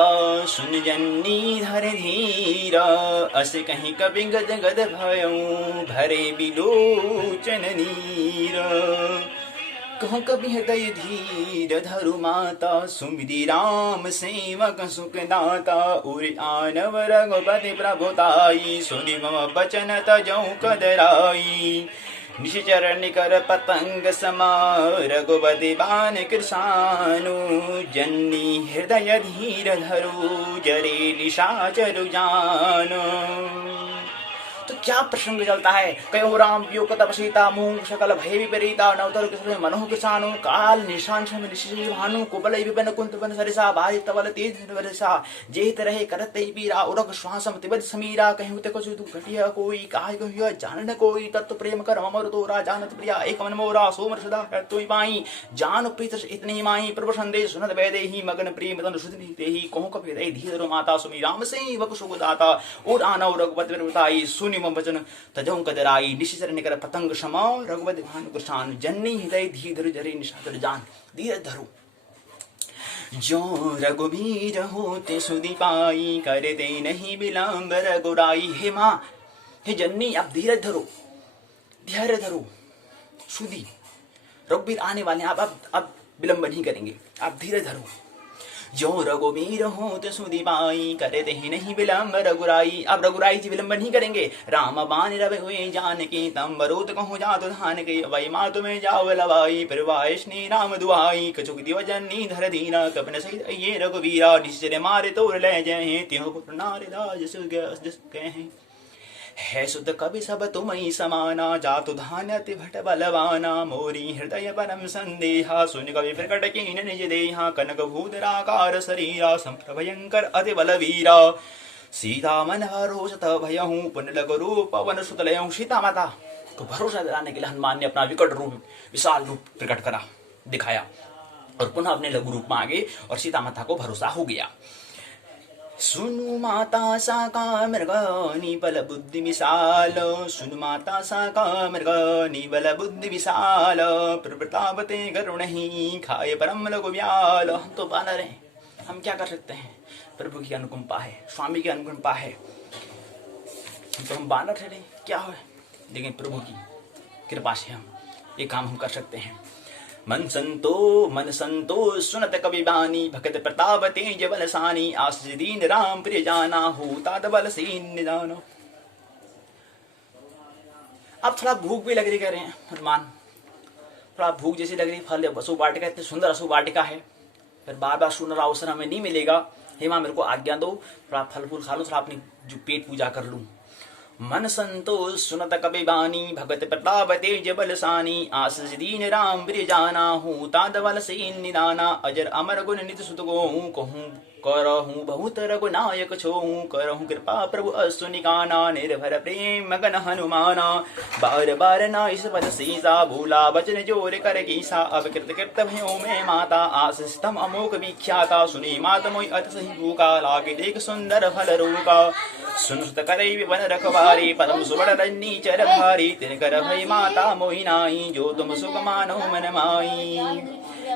सुन जननी धर धीर, अस कहीं कभी गद गद भयऊं, भरे बिलोचन नीर, कहूँ कभी हृदय धीर धरु माता, सुमिरि राम सेवक सुखदाता, उर आनव रघुपति प्रभुताई, सुनि मम बचन तजौ कदराई, निश्चर निकर पतंग समा, रघुपति बान कृषानु, जननी हृदय धीर धरु, जरे निशाचरु जानु। तो क्या प्रसंग चलता है। कयो राम वियोग तप सीता मुंह सकल भय विपरीता नवतर किशोर मनोह किसानु काल निशान छम निशि भानु कुबल विपिन कुंत बन सरिसा भारी तवल तेज वरसा जेत रहे करत पीरा उरग श्वासम तिबद समीरा कहूँ ते कछु दुख घटिया कोई काहे कहियो जानन कोई तत्व प्रेम कर अमर तोरा जानत प्रिया एक मन मोरा सोमर सदा है तोई पाई जान प्रीत इतनी माई प्रभु संदेश सुनत वैदेही मगन प्रेम तन सुधनी तेही कहूँ कपि रे धीर माता सुमी राम से वक सुगदाता और आनव रघुपति बताई सुनि मम वचन तजहु कदराई निशिचर निकर पतंग क्षमा रघुपति भानु कृष्ण जन्नी हृदय धीर जरे निशाचर जान धीर धरु जो रघुबीर होते सुधि पाई करते नहीं विलंब रघुराई। हे माँ हे जननी आप धीरज धरो धैर्य धरो सुधि रघुबीर आने वाले हैं आप विलंब नहीं करेंगे आप धीरज धरो। जो रघुबीर होत सुधि पाई करते ही नहीं विलंब रघुराई अब रघुराई जी विलंब नहीं करेंगे। राम बान रव हुए जान की तम बरोत कहूँ जात धान के वही माँ तुम्हें जाओ लवाई परवाइष्णी राम दुआई कछुक दिव जननी धर दीना कपन सहित ये रघुवीरा निश्चर मारे तोड़ ले जय त्यों नारिदास जस कहें है सुध कवि सब तुमई समाना जातु धान्यति भट बलवाना मोरी हृदय परम संदेहा सुन कवि प्रकट कीन निज देहा कनक भूधराकार शरीरा संप्रभयंकर अति बलवीरा सीता मन रोषत भयहूँ पुनलक रूप पवन सुतलयहूँ। सीता माता को भरोसा दिलाने के लिए हनुमान ने अपना विकट रूप विशाल रूप प्रकट करा दिखाया और पुनः अपने लघु रूप में आ गए और सीता माता को भरोसा हो गया। सुनु माता साका मृगानी बल बुद्धि विशाल सुनु माता साका मृगानी बल बुद्धि विशाल प्रतापते गरुणहि खाए परम लघु व्याल। हम तो बानर हैं हम क्या कर सकते हैं प्रभु की अनुकंपा है स्वामी की अनुकंपा है तो हम बानर ठहरे क्या हो लेकिन प्रभु की कृपा से हम ये काम हम कर सकते हैं। मन संतो सुनत कवि बानी भगत प्रताप तेज बल सानी आशीष दीन राम प्रिय जाना हो तात बल सीन निदान। अब थोड़ा भूख भी लग रही कह रहे हैं हनुमान थोड़ा भूख जैसी लग रही फल अशुभ वाटिका इतनी सुंदर अशुभ वाटिका है फिर बार बार सुनर अवसर हमें नहीं मिलेगा। हे माँ मेरे को आज्ञा दो थोड़ा फल फूल खा लो थोड़ा अपनी जो पेट पूजा कर लूं। मन संतोष सुनत कवि बानी भगत प्रताप तेज बल सानी आशीष दीन राम प्रिय जाना हूँ ताद बल सीन निदाना अजर अमर गुण नित सुत गो कहूँ करहूँ बहुत रघुनायक छोहूँ करहूँ कृपा प्रभु अस्तु निकाना निर्भर प्रेम मगन हनुमाना बार बार नाइस पद सीसा भूला बचन जोर कर कीसा अब कृत कृत भयो में माता आशीष तम अमोक विख्याता सुनी मात मोई अत सही भूका लागे देख सुंदर फल रूका सुन सुत करे वन रखवारी परम सुवर्ण रजनी चर भारी तिन कर भई माता मोहि नाई जो तुम सुख मानो मन माई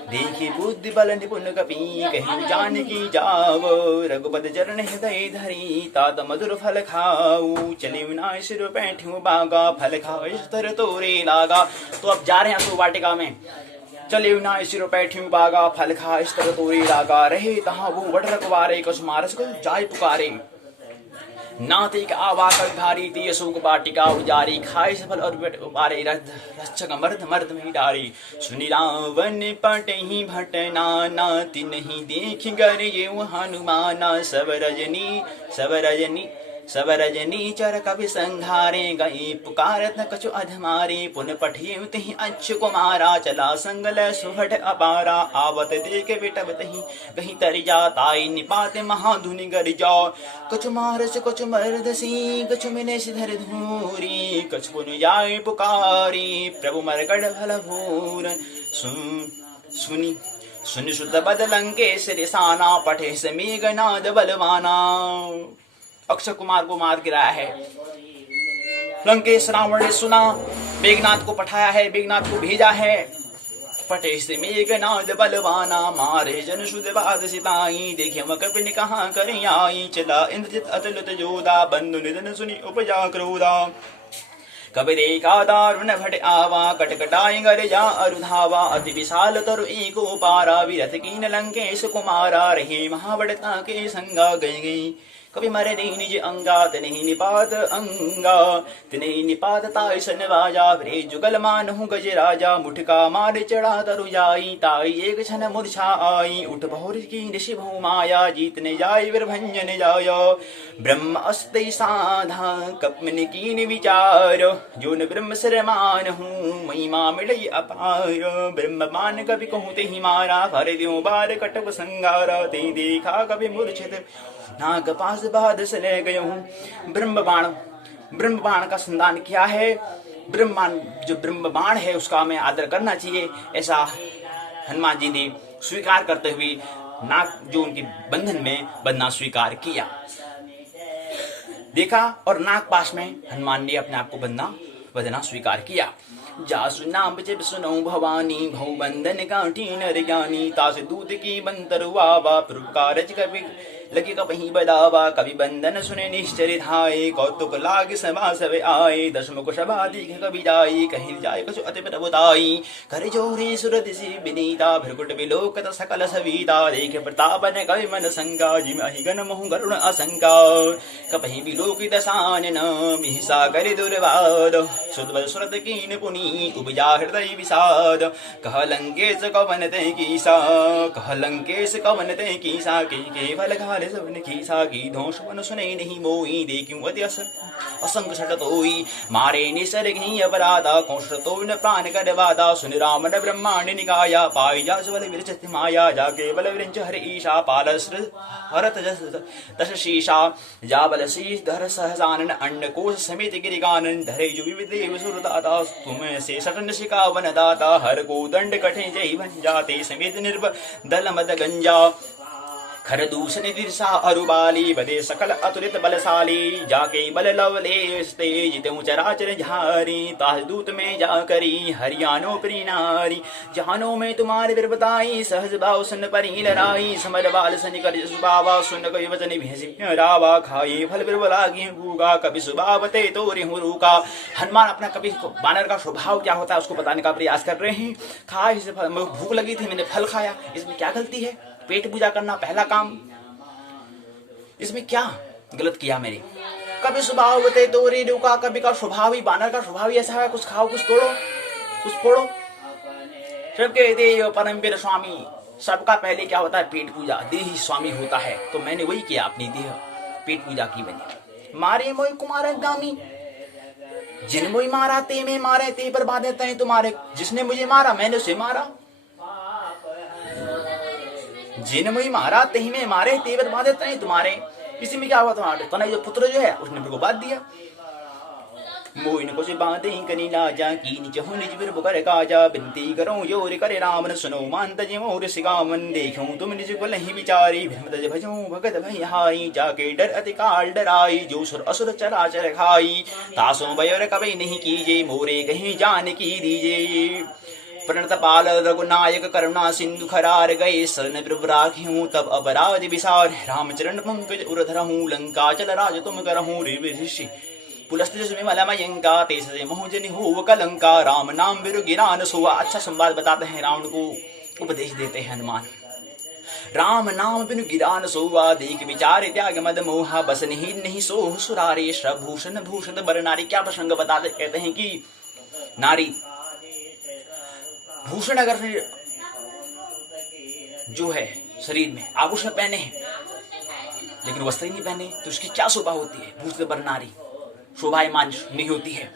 देखी बुद्धि बल निपुण कपी कहीं जान की जाओ रघुपति चरण हृदय धरी तात मधुर फल खाऊ चले विनाय सिर बैठू बागा फल खाओ इस तरह तोरे लागा। तो अब जा रहे हैं अशुभ वाटिका में चले विनाय सिर बैठू बागा फल खा इस तरह तोरे लागा रहे तहाँ वो वड रखवारे कसुमारस को जाय पुकारे नाते का आवा भारी ती अशोक वाटिका उजारी खाए सफल और उपारे रक्षक मर्द मर्द में डारी सुनी रावण पट ही भट नाती नहीं देख गर ये हनुमाना सब रजनी चर कवि संघारे गई पुकारत न कछु अधमारे पुन पठिए तही अच्छ कुमारा चला संगल सुहट अपारा आवत देख बेटब तही कहीं तर जाताई निपात महाधुनि गर जाओ कछु मारस कछु मर्दसी कछु मिने सिधर धूरी कछु पुन जाय पुकारी प्रभु मरकड़ भल भूर सुनि शुद्ध बदलंके सिरिसाना पठे से मेघनाद बलवाना। अक्षय कुमार को मार गिराया है लंकेश रावण ने सुना मेघनाथ को पठाया है मेघनाथ को भेजा है पटे से मेघनाद बलवाना मारे जन शुद्ध बाद सिताई देखे कपिन कहाँ करें आई चला इंद्रजित अतुलित जोधा बंधु निधन सुनी उपजा क्रोधा कबि देखा दारुण भट आवा कटकटाई गर जा अरुधावा अति विशाल तरु एको पारा विरथ कीन लंकेश कुमारा रहे महाबड़ता के संगा गई कवि मरे नहीं निज अंगा तने निपात अंगा तने निपात ताई सन बाजा रे जुगल मानहु गज राजा मुठका मार चढ़ा तरु जाई ताई एक क्षण मूर्छा आई उठ बहुर की ऋषि भौ माया जीतने जाय वीर भंजन जायो ब्रह्म अस्ते साधा कपन कीन विचार जो न ब्रह्म शरमान हूँ महिमा मिलई अपार ब्रह्म मान कवि कहूँ ते ही मारा हर द्यो बार कटक संगारा ते देखा कवि मूर्छित नाग पास बाद से ले गए हूँ। ब्रह्म बाण का संधान किया है। जो ब्रह्म बाण है उसका हमें आदर करना चाहिए, ऐसा हनुमान जी ने स्वीकार करते हुए नाग जो उनके बंधन में बंधना स्वीकार किया, देखा और नाग पास में हनुमान ने अपने आप को बंधना स्वीकार किया। जासु नाम जब सुनो भवानी भौ बंधन गांठी नर ज्ञानी तास दूत की बंतरुआ कारज कवि लगे कहीं बदावा कवि बंधन सुने निश्चरित हाय कौतुक लाग सभा सब आए दशमुख सभा दीख कवि जाई कहीं जाय कछु अति प्रभुताई कर जोरी सुरत सी विनीता भृगुट विलोकत सकल सविता देख प्रतापन कवि मन संगा जिम अहिगन मोह गरुण असंका कपहि विलोकित सानन मिहिसा कर दुर्वाद सुदबल सुरत कीन पुनी उपजा हृदय विषाद कह लंकेश कवन ते कीसा के फल घाले सबन खीसा की धोष मन सुने नहीं मोई देखूं अति असंग सटतोई मारे निसर घी अपराधा कौशतो न प्राण कर वादा सुन राम न ब्रह्मांड निकाया पाई जा बल विरचत माया जाके बल विरंच हर ईशा पालस हरत दश शीशा जा बल शीश धर सहसानन अन्न कोश समेत गिरिगानन धरे जो विदेव सुरदाता तुम से सटन शिका वन दाता हर को दंड कठे जय बन जाते समेत निर्भ दल मद गंजा खर दूषण दिशा अरुबाली बदे सकल अतुलित बलशाली जाके बल लवलेश तेज त्यों चराचर झारी तास दूत में जा करी हरियाणो प्री नारी जहानो में तुम्हारे बिरबताई सहज भाव सुन परी लराई समर बाल सनिकर सुबावा सुन कवि वचन भेसी रावा खाए फल बिरबलागी भूगा कभी सुबावते तोरे हुरुका। हनुमान अपना कभी बानर का स्वभाव क्या होता है उसको बताने का प्रयास कर रहे हैं। खाए इसे भूख लगी थी मैंने फल खाया, इसमें क्या गलती है? पेट पूजा करना पहला काम, इसमें क्या गलत किया मैंने? कभी स्वभाव बते तोरे रुका, कभी का स्वभाव ही बानर का स्वभाव ही ऐसा है, कुछ खाओ कुछ तोड़ो कुछ फोड़ो। सबके देव परमवीर स्वामी, सबका पहले क्या होता है? पेट पूजा। देह ही स्वामी होता है, तो मैंने वही किया, अपनी देह पेट पूजा की मैंने। मारे मोई कुमार गामी जिन मोई मारा ते में मारे ते पर बाधे तय तुम्हारे। जिसने मुझे मारा मैंने उसे मारा, जिन मुझे मारा तही में मारे तेवर बाधे तय तुम्हारे। इसी में क्या हुआ? तुम्हारे तनय जो पुत्र जो है उसने मेरे को बात दिया। मोइन को से बांधे कनी लाजा की निज हो निज बिर बुकर काजा बिनती करो योर करे राम न सुनो मान तज मोर सिगावन देखूं तुम निज को लही विचारी भ्रम तज भजो भगत भई हाई जाके डर अति काल डराई जो सुर असुर चराचर खाई तासो बयर कभी नहीं कीजे मोरे कहीं जान की दीजे। प्रणतपाल रघुनायक करुणा सिंधु खरार गए शरण प्रभु तब अपराध विसार रामचरण पंकज उरधरहूं लंका चल राज तुम करहूं रे ऋषि पुलस्त्रिमलमयंका तेज मोहजनि हो कलंका राम नाम बिरु गिरान सोआ। अच्छा संवाद बताते हैं, रावण को उपदेश देते हैं हनुमान। राम नाम बिनु गिरान सोआ देख विचार त्याग मद मोहा बस नहीं सोह सुरारे भूषण भूषण बर नारी। क्या प्रसंग बताते? कहते हैं कि नारी भूषण अगर जो है शरीर में आभूषण पहने हैं लेकिन वस्त्र ही नहीं पहने तो उसकी क्या शोभा होती है? भूषित बर नारी शोभायमान नहीं होती है।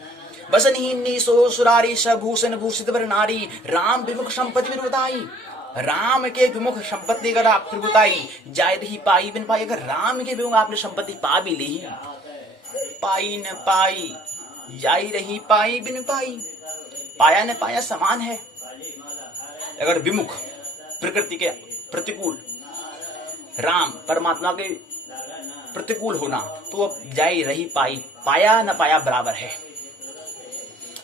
बसनहीन सो सुरारी भूषण भूषित बर नारी राम विमुख संपत्ति विरुताई। राम के विमुख संपत्ति अगर आप विरुताई जाय ही पाई बिन पाई। अगर राम के विमुख आपने संपत्ति पा भी ली, पाई न पाई जाई रही पाई बिन पाई, पाया न पाया समान है। अगर विमुख प्रकृति के प्रतिकूल राम परमात्मा के प्रतिकूल होना तो अब जाई रही पाई, पाया न पाया बराबर है।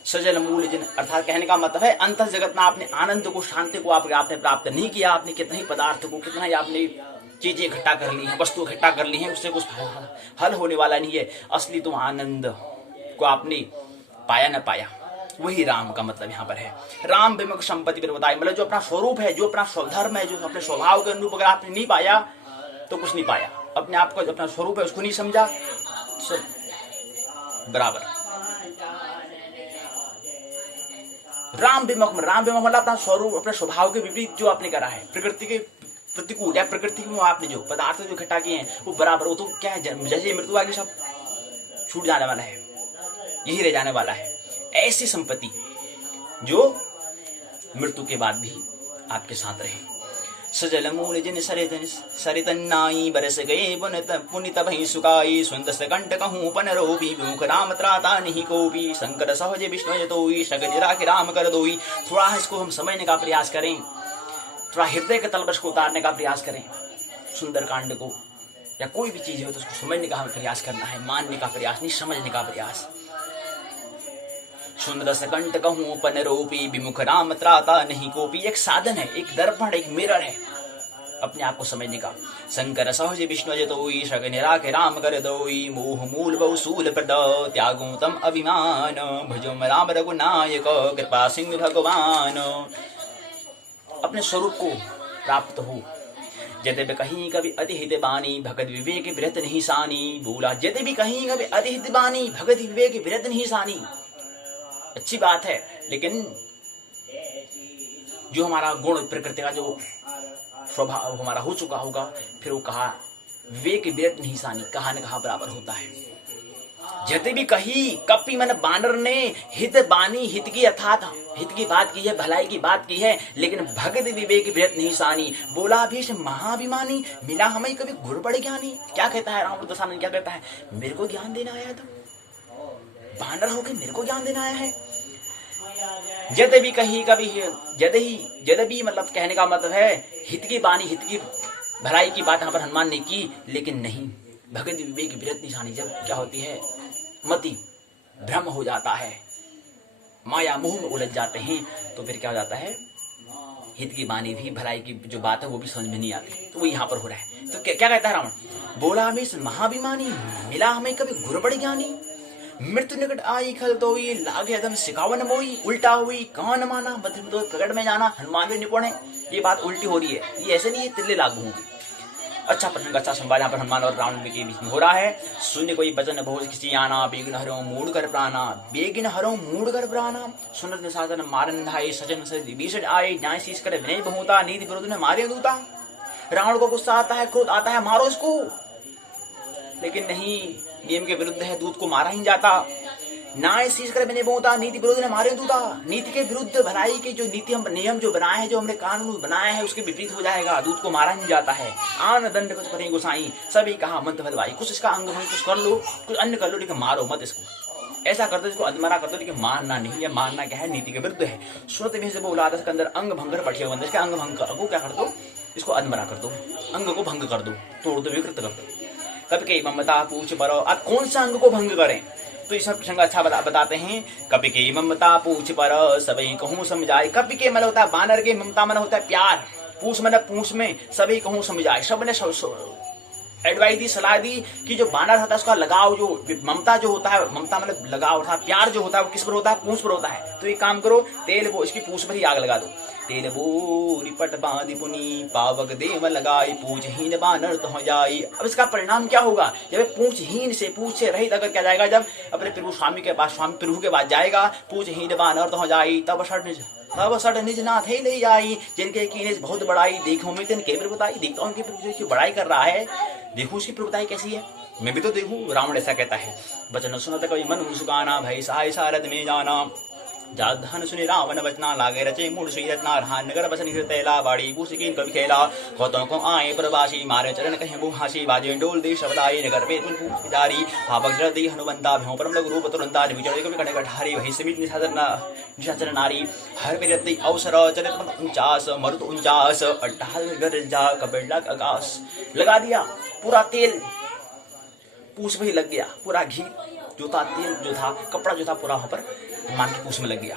सजल मूल जिन अर्थात कहने का मतलब है अंत जगत में आपने आनंद को शांति को आपने प्राप्त नहीं किया। आपने कितना ही पदार्थ को कितना ही आपने चीजें इकट्ठा कर ली हैं, वस्तु इकट्ठा कर ली हैं, उससे कुछ हल होने वाला नहीं है। असली तो आनंद को आपने पाया न पाया, वही राम का मतलब यहाँ पर है। राम विमुख संपत्ति पर बताए, मतलब जो अपना स्वरूप है, जो अपना स्वधर्म है, जो अपने स्वभाव के अनुरूप अगर आपने नहीं पाया तो कुछ नहीं पाया। अपने आप को अपना स्वरूप है उसको नहीं समझा, सब बराबर। राम विमुख मतलब अपना स्वरूप, अपने स्वभाव के विपरीत जो आपने करा है, प्रकृति के प्रतिकूल या प्रकृति में आपने जो पदार्थ जो इकट्ठा किए हैं वो बराबर, वो तो क्या है, जैसे मृत्यु आगे सब छूट जाने वाला है, यही रह जाने वाला है। ऐसी संपत्ति जो मृत्यु के बाद भी आपके साथ रहे। सजल मूल जिन सरितन नाई बरस गए पुनित भई सुकाई सुंदस कंठ कहूँ पन रोपी विमुख राम त्राता नहीं कोपी शंकर सहज विष्णु जतोई शगज राख राम कर दोई। थोड़ा इसको हम समझने का प्रयास करें, थोड़ा हृदय के तलबश को उतारने का प्रयास करें। सुंदर कांड को या कोई भी चीज हो तो उसको समझने का हमें प्रयास करना है, मानने का प्रयास नहीं, समझने का प्रयास। सुंदस कंठ कहूँ पन रोपी विमुख राम त्राता नहीं कोपी, एक साधन है, एक दर्पण, एक मिरर है अपने आप को समझने का। शंकर सहज विष्णु जतोई शगन राख राम कर दोई मोह मूल बहुसूल प्रद त्यागो तम अभिमान भजो राम रघुनायक कृपा सिंह भगवान। अपने स्वरूप को प्राप्त हो। यद्यपि कहीं कभी अति हित बानी भगत विवेक विरत नहीं सानी। बोला यद्यपि कहीं कभी अति हित बानी भगत विवेक विरत नहीं सानी। अच्छी बात है, लेकिन जो हमारा गुण प्रकृति का जो स्वभाव हमारा हो चुका होगा, फिर वो कहा विवेक विरत नहीं सानी, कहा न कहा बराबर होता है। जते भी कही कपि मन बानर ने हित बानी, हित की अर्थात हित की बात की है, भलाई की बात की है, लेकिन भगत विवेक विरत नहीं सानी। बोला भीष महाभिमानी मिला हमें कभी गुरु बड़े ज्ञानी। क्या कहता है रावण दशानन, क्या कहता है, मेरे को ज्ञान देना आया था, बानर होकर मेरे को ज्ञान देना आया है। जद भी कही कभी जद भी मतलब कहने का मतलब है हित की बानी, हित की भलाई की बात यहाँ पर हनुमान ने की, लेकिन नहीं भगत विवेक विरत निशानी। जब क्या होती है, मति भ्रम हो जाता है, माया मोह में उलझ जाते हैं, तो फिर क्या हो जाता है, हित की बानी भी भलाई की जो बात है वो भी समझ में नहीं आती। तो वो यहाँ पर हो रहा है। तो क्या कहता है रावण, बोला हमें महाभिमानी मिला हमें कभी गुरु बड़े ज्ञानी। मृत्यु निकट आई खल तो लागे अदम सिकावन मोई उल्टा हुई कौन माना बद्र तो प्रकट में जाना। हनुमान भी निपुण है, ये बात उल्टी हो रही है, ये ऐसे नहीं है तिल्ले लागू होंगी। अच्छा प्रश्न का अच्छा संवाद यहाँ पर हनुमान और रावण के बीच में हो रहा है। शून्य कोई बचन भोज किसी आना बेगिन हरो मूड कर प्राणा, बेगिन हरो मूड कर प्राणा। सुनत साधन मारन धाई सजन विभीषण आए न्याय शीश कर विनय बहुता नीति विरोध ने मारे दूता। रावण को गुस्सा आता है, क्रोध आता है, मारो इसको, लेकिन नहीं, नियम के विरुद्ध है, दूत को मारा ही जाता। न्याय शीश कर विनय बहुता नीति विरोध ने मारे दूता। नीति के विरुद्ध भलाई के जो नीति हम नियम जो बनाए हैं, जो हमने कानून बनाया है, उसके विपरीत हो जाएगा, दूत को मारा ही जाता है। आन दंड कुछ करें गुसाई सभी कहा मंत्र भलवाई। कुछ इसका अंग भंग कुछ कर लो, कुछ अन्य कर लो, लेकिन मारो मत इसको। ऐसा कर दो, इसको अधमरा कर दो, लेकिन मारना नहीं है। मारना क्या है, नीति के विरुद्ध है। सुरत में से बोला इसके अंदर अंग भंगर पठिया बंद, इसका अंग भंग को क्या कर दो, इसको अधमरा कर दो, अंग को भंग कर दो, तोड़ दो, विकृत कर दो। कभी के ममता पूछ बरो, अब कौन सा अंग को भंग करें, तो इस प्रसंग अच्छा बताते हैं। कपि के ममता पूछ पर सभी कहूँ समझाए। कपि के मन होता है बानर के, ममता मन होता है प्यार, पूछ मन पूछ में सभी कहूँ समझाए। सब ने एडवाइस दी, सलाह दी कि जो बानर होता है उसका लगाव, जो ममता जो होता है, ममता मतलब लगाव था, प्यार जो होता है वो किस पर होता है, पूछ पर होता है। तो एक काम करो, तेल वो इसकी पूछ पर ही आग लगा दो। तेल वो रिपट बांधी पुनी पावक देव लगाई पूछहीन बानर तो हो जाई। अब इसका परिणाम क्या होगा, जब पूछहीन से पूछ से रहित अगर क्या जाएगा, जब अपने प्रभु स्वामी के पास, स्वामी प्रभु के पास जाएगा, पूछहीन बानर तो हो जाई। तब सट निज नाथ ही ले जाई, जिनके कीने बहुत बड़ाई देखो मैं तिनके प्रभुताई। देखता हूँ उनकी प्रभु की बड़ाई कर रहा है, देखो उसकी प्रभुताई कैसी है, मैं भी तो देखूं। रावण ऐसा कहता है। वचन सुनत कवि मन मुस्काना भई साय सारद में जाना। जाधन सुनि रावण वचना लागे रचे मूड सुई रत्ना रहान नगर बसन हृतैला बाड़ी पूसिकीन कवि खेला। कौतों को आए प्रवासी मारे चरण कहे वो हासी बाजे डोल दे शबदाई नगर में तुल पूछ बिचारी भावक जड़ दी हनुमंता भ्यों परम लघु रूप तुरंता विचरण कवि कड़े कठारी वही समित निशाचर नारी। हर विरति अवसर चलित मन 49 मरुत 49 अट्ठाल गर जा कबेड़क आकाश। लगा दिया पूरा तेल, पूछ में लग गया पूरा घी जो था, तेल जो था, कपड़ा जो था, पूरा वहां पर मान की पूछ में लग गया।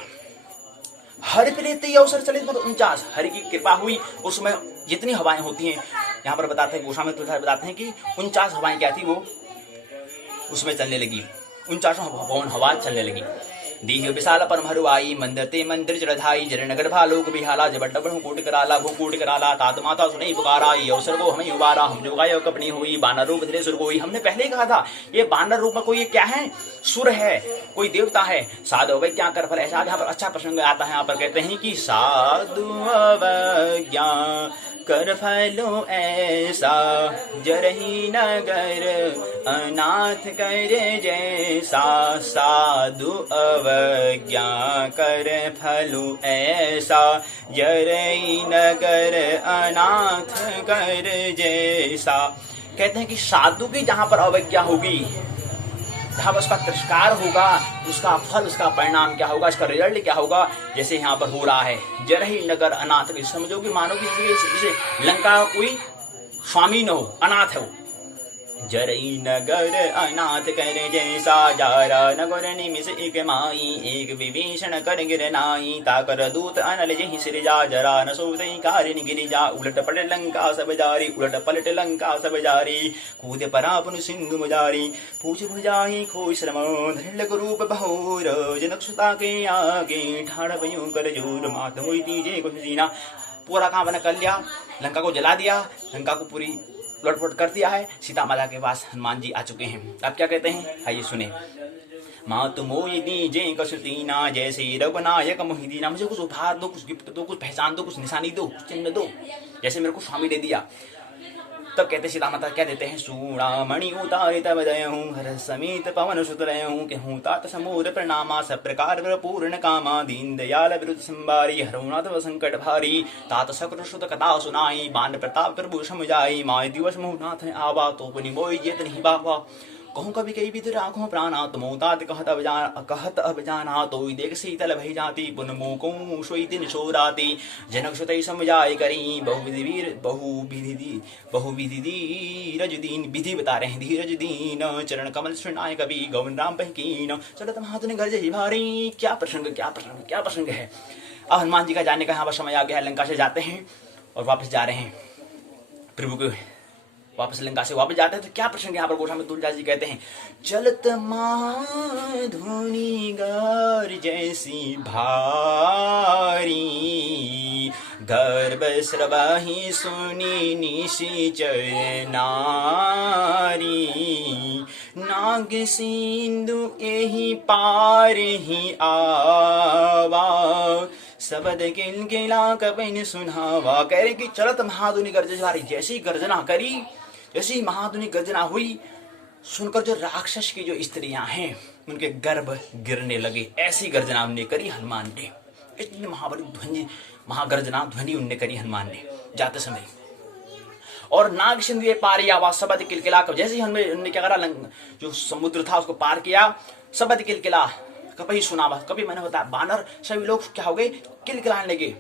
हरि प्रेत अवसर चले 49, हरि की कृपा हुई, उसमें जितनी हवाएं होती हैं, यहाँ पर बताते हैं गोस्वामी बताते हैं कि 49 हवाएं क्या थी, वो उसमें चलने लगी, 49 हवा चलने लगी। दीह विशाल परम हरुआई मंदिर ते मंदिर चढ़ाई जरनगर भालोक बिहाला जबड़ डबड़ कूट कराला भूकूट कराला तात माता सुनई पुकारा ये अवसर को हमें उबारा हम जो गाय कपनी हुई बानर रूप धरे सुर कोई। हमने पहले ही कहा था ये बानर रूप में कोई ये क्या है, सुर है, कोई देवता है। साधु अवज्ञा कर फल ऐसा। यहाँ पर अच्छा प्रसंग आता है, यहाँ पर कहते हैं कि साधु अवज्ञा कर फलो ऐसा जरही नगर अनाथ करे जैसा। साधु अवज्ञा कर फलो ऐसा जरही नगर अनाथ कर जैसा। कहते हैं कि साधु की जहां पर अवज्ञा होगी, जहां पर उसका तिरस्कार होगा, उसका फल, उसका परिणाम क्या होगा, इसका रिजल्ट क्या होगा, जैसे यहाँ पर हो रहा है। जरही नगर अनाथ, समझो कि मानो कि जैसे लंका का कोई स्वामी न हो, अनाथ है वो। जरई नगर अनाथ करे जैसा जारा नगर निमिष एक माई एक विभीषण कर गिर नाई ताकर दूत अनल जही सिरजा जरा न सोतई कारिन गिरिजा। उलट पलट लंका सब जारी उलट पलट लंका सब जारी कूद परापन सिंधु मुजारी पूछ भुजाही खोई श्रम धृल रूप बहोर जनक सुता के आगे ठाड़ भयू कर जोर मात हुई तीजे कुछ जीना। पूरा काम बना कर लिया, लंका को जला दिया, लंका को पूरी लौटपट कर दिया है। सीता माता के पास हनुमान जी आ चुके हैं। अब क्या कहते हैं, आइए सुने। मात मोई दीजे कसुतीना जैसे रघुनायक मोहि दीना। मुझे कुछ उपहार दो, कुछ गिफ्ट दो, कुछ पहचान दो, कुछ निशानी दो, कुछ चिन्ह दो, जैसे मेरे को स्वामी दे दिया। तब कहते सीता माता क्या देते हैं, सूड़ामणि उतारे तब दयहूँ हर समेत पवन सुत रहूँ के हूँ तात समूर प्रणामा सब प्रकार पूर्ण कामा दीन दयाल विरुद्ध संबारी हरुनाथ संकट भारी तात सकृत सुत कथा सुनाई बाण प्रताप प्रभु समुझाई माय दिवस मुहनाथ आवा तो पुनि मोई जेत नहीं बावा। कहूँ कभी कई विधि राखों प्राणा तुम तात कहत अब जाना तो देख शीतल भई जाती पुन मुको सोई दिन सोराती जनक सुतई समझाई करी बहुविधि धीरज दीन। विधि बता रहे हैं, धीरज दीन चरण कमल सुनाय कवि गौन राम बहकीन चलत महात ने गर्ज ही भारी। क्या प्रसंग, क्या प्रसंग, क्या प्रसंग है। अब हनुमान जी का जाने का यहाँ पर समय आ गया है। लंका से जाते हैं और वापस जा रहे हैं प्रभु को, वापस लंका से वापस जाते हैं। तो क्या प्रसंग यहाँ पर गोस्वामी तुलसीदास जी कहते हैं, चलत माधुनी गार जैसी भारी गर्भ स्रवाही सुनी निशिचर नारी नाग सिंधु एहि पार ही आवा शब्द किलकिला कपिन सुनावा। कह रहे कि चलत महाधुनी गर्जनारी, जैसी गर्जना करी, जैसी महाधुनी गर्जना हुई, सुनकर जो राक्षस की जो स्त्रियां हैं उनके गर्भ गिरने लगे। ऐसी गर्जना उनने करी हनुमान ने। इतनी महाबली ध्वनि, महागर्जना ध्वनि उनने करी हनुमान ने जाते समय। और नाग सिंधु पार आवाज शब्द किलकिला, जैसे ही उनने क्या करा, जो समुद्र था उसको पार किया, शब्द किलकिला कभी सुना। कभी मैंने बताया बानर सभी लोग क्या हो गए, किलकिलाने लगे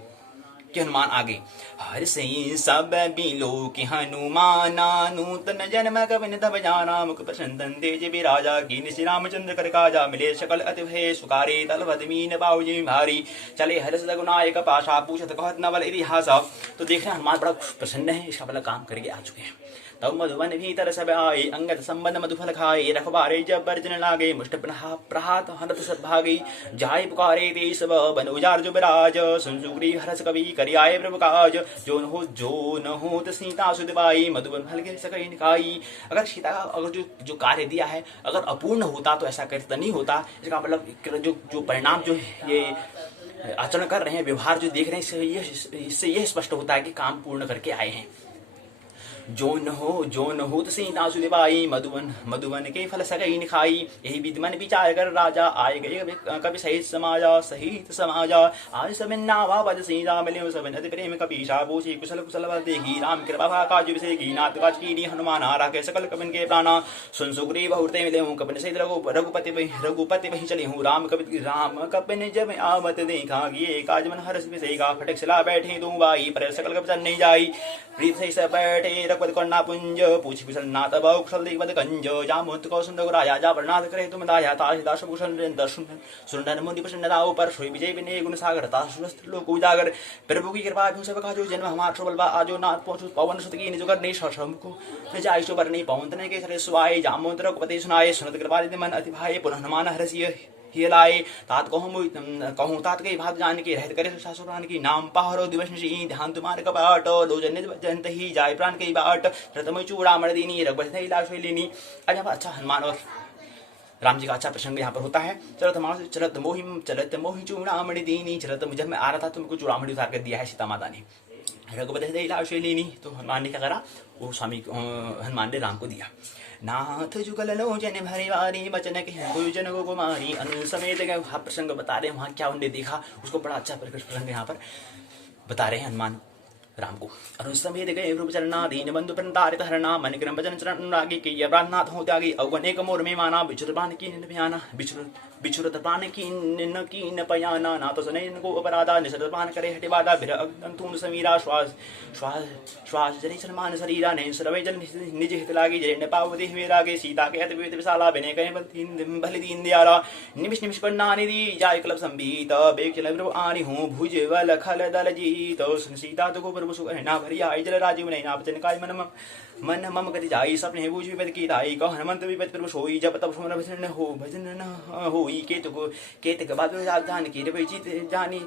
कि हनुमान आगे। हर से सब बिलो कि हनुमाना नूतन जन्म कविन तब जाना मुख प्रसन्न तेज विराजा की श्री रामचंद्र कर काजा मिले सकल अति भय सुकारे तलवद मीन बाऊजी भारी चले हर्ष रघुनायक पाशा पूछत कहत नवल इतिहास। तो देख रहे हनुमान बड़ा प्रसन्न है, इसका बड़ा काम करके आ चुके हैं। तब मधुवन भीतर सब आए अंगद संबंध मधुफल खाए रखबारे जब बर्जन लागे मुष्ट प्रहात हनत सद्भागी जाय पुकारे ते सब बन उजार जो विराज सुनसुग्री हरस कवि करि आए प्रभु काज जो न हो तो सीता सुदबाई मधुबन फल के सकई निकाई। अगर सीता का अगर जो कार्य दिया है अगर अपूर्ण होता तो ऐसा करता नहीं होता। इसका मतलब जो परिणाम जो ये आचरण कर रहे हैं, व्यवहार जो देख रहे हैं, इससे यह स्पष्ट होता है कि काम पूर्ण करके आए हैं। जो न हो तो सीता सुदेवाई मधुबन के फल सकई निखाई यही विद्यमान विचार कर राजा आए गए कवि सहित समाजा आज सब नावा बद सीता मिले सब अति प्रेम कपीशा पूछी कुशल कुशल देखी राम कृपा काज विषय की नाथ काज की हनुमान हारा के सकल कपिन के प्राणा सुन सुग्री बहुते मिले हूँ कपिन सहित रघुपति वही चले हूँ राम कपिन जब आवत देखा ये काज मन हर्ष विषय का फटक सिला बैठे दू बाई पर सकल कपिन नहीं जाई प्रीत सही सब बैठे रघुपति कन्ना पुंज पूछ कुशल नाथ बहु कुशल देखवत कंज जामुत कौशल राजा जा वर्णाथ करे तुम दाया ताश दास भूषण दर्शन सुंदर मुनि प्रसन्नताओं पर सोई विजय विनय गुण सागर ताश लोक उजागर प्रभु की कृपा भी सब का जो जन्म हमार बलवा आजो नाथ पहुंचो पवन सुत की निज कर नहीं सम को न जाय सो पर नहीं पवन तने के सरे सुआय जामुत रघुपति सुनाए सुनत कृपा मन अति भाई पुनः हनुमान हरसिय ही लाए तात कहूँ तात कई भात जान के रहत करे सासुरान की नाम पहरो दिवस निशी ध्यान तुम्हारे कपाट लोजन जंत ही जाय प्राण कई बाट रतमय चूड़ामण दीनी रघुपति नहीं लाश लीनी। अब यहाँ पर अच्छा हनुमान और राम जी का अच्छा प्रसंग यहाँ पर होता है। चलत मोहि चूड़ामणि दीनी, चलत मुझे मैं आ रहा था तुमको चूड़ामणि उतार कर दिया है सीता माता ने, रघुपति लाश लीनी। तो हनुमान ने क्या करा, वो स्वामी हनुमान ने राम को दिया। नाथ जुगल लोचन भरिवारी बचन के जन को कुमारी अनु समेत वहाँ प्रसंग बता रहे हैं, वहाँ क्या उन्होंने देखा उसको बड़ा अच्छा प्रसंग यहाँ पर बता रहे हैं हनुमान राम को। अनुसमेत गए रूप चरणा दीन बंधु प्रतारित हरणा मन क्रम भजन चरण रागे की प्रार्थनाथ हो त्यागी अवगने कमोर में माना बिछुर प्राण की नियाना बिछुरत प्राण की न पयाना ना तो सने को अपराधा निसर प्राण करे हटे बाधा बिर अग्नतून समीरा श्वास श्वास श्वास जने सलमान शरीरा ने सर्वे जन निज हित लागे जय न पावती हुए लागे सीता के हत विविध विशाला बने गए भले दीन दयाला निमिष निमिष करना निधि जाय क्लब संबीत बेक चल प्रभु आनी हूँ भुज वल खल दल जीत सीता तो को प्रभु सुख ना भरिया जल राजीव नहीं ना बचन काय मन मम गति जाई सपने बूझ विपद की दाई कह हनुमंत विपद प्रभु सोई जब तब सुमन भजन न होई केतक बाद जान की रिभजित जानी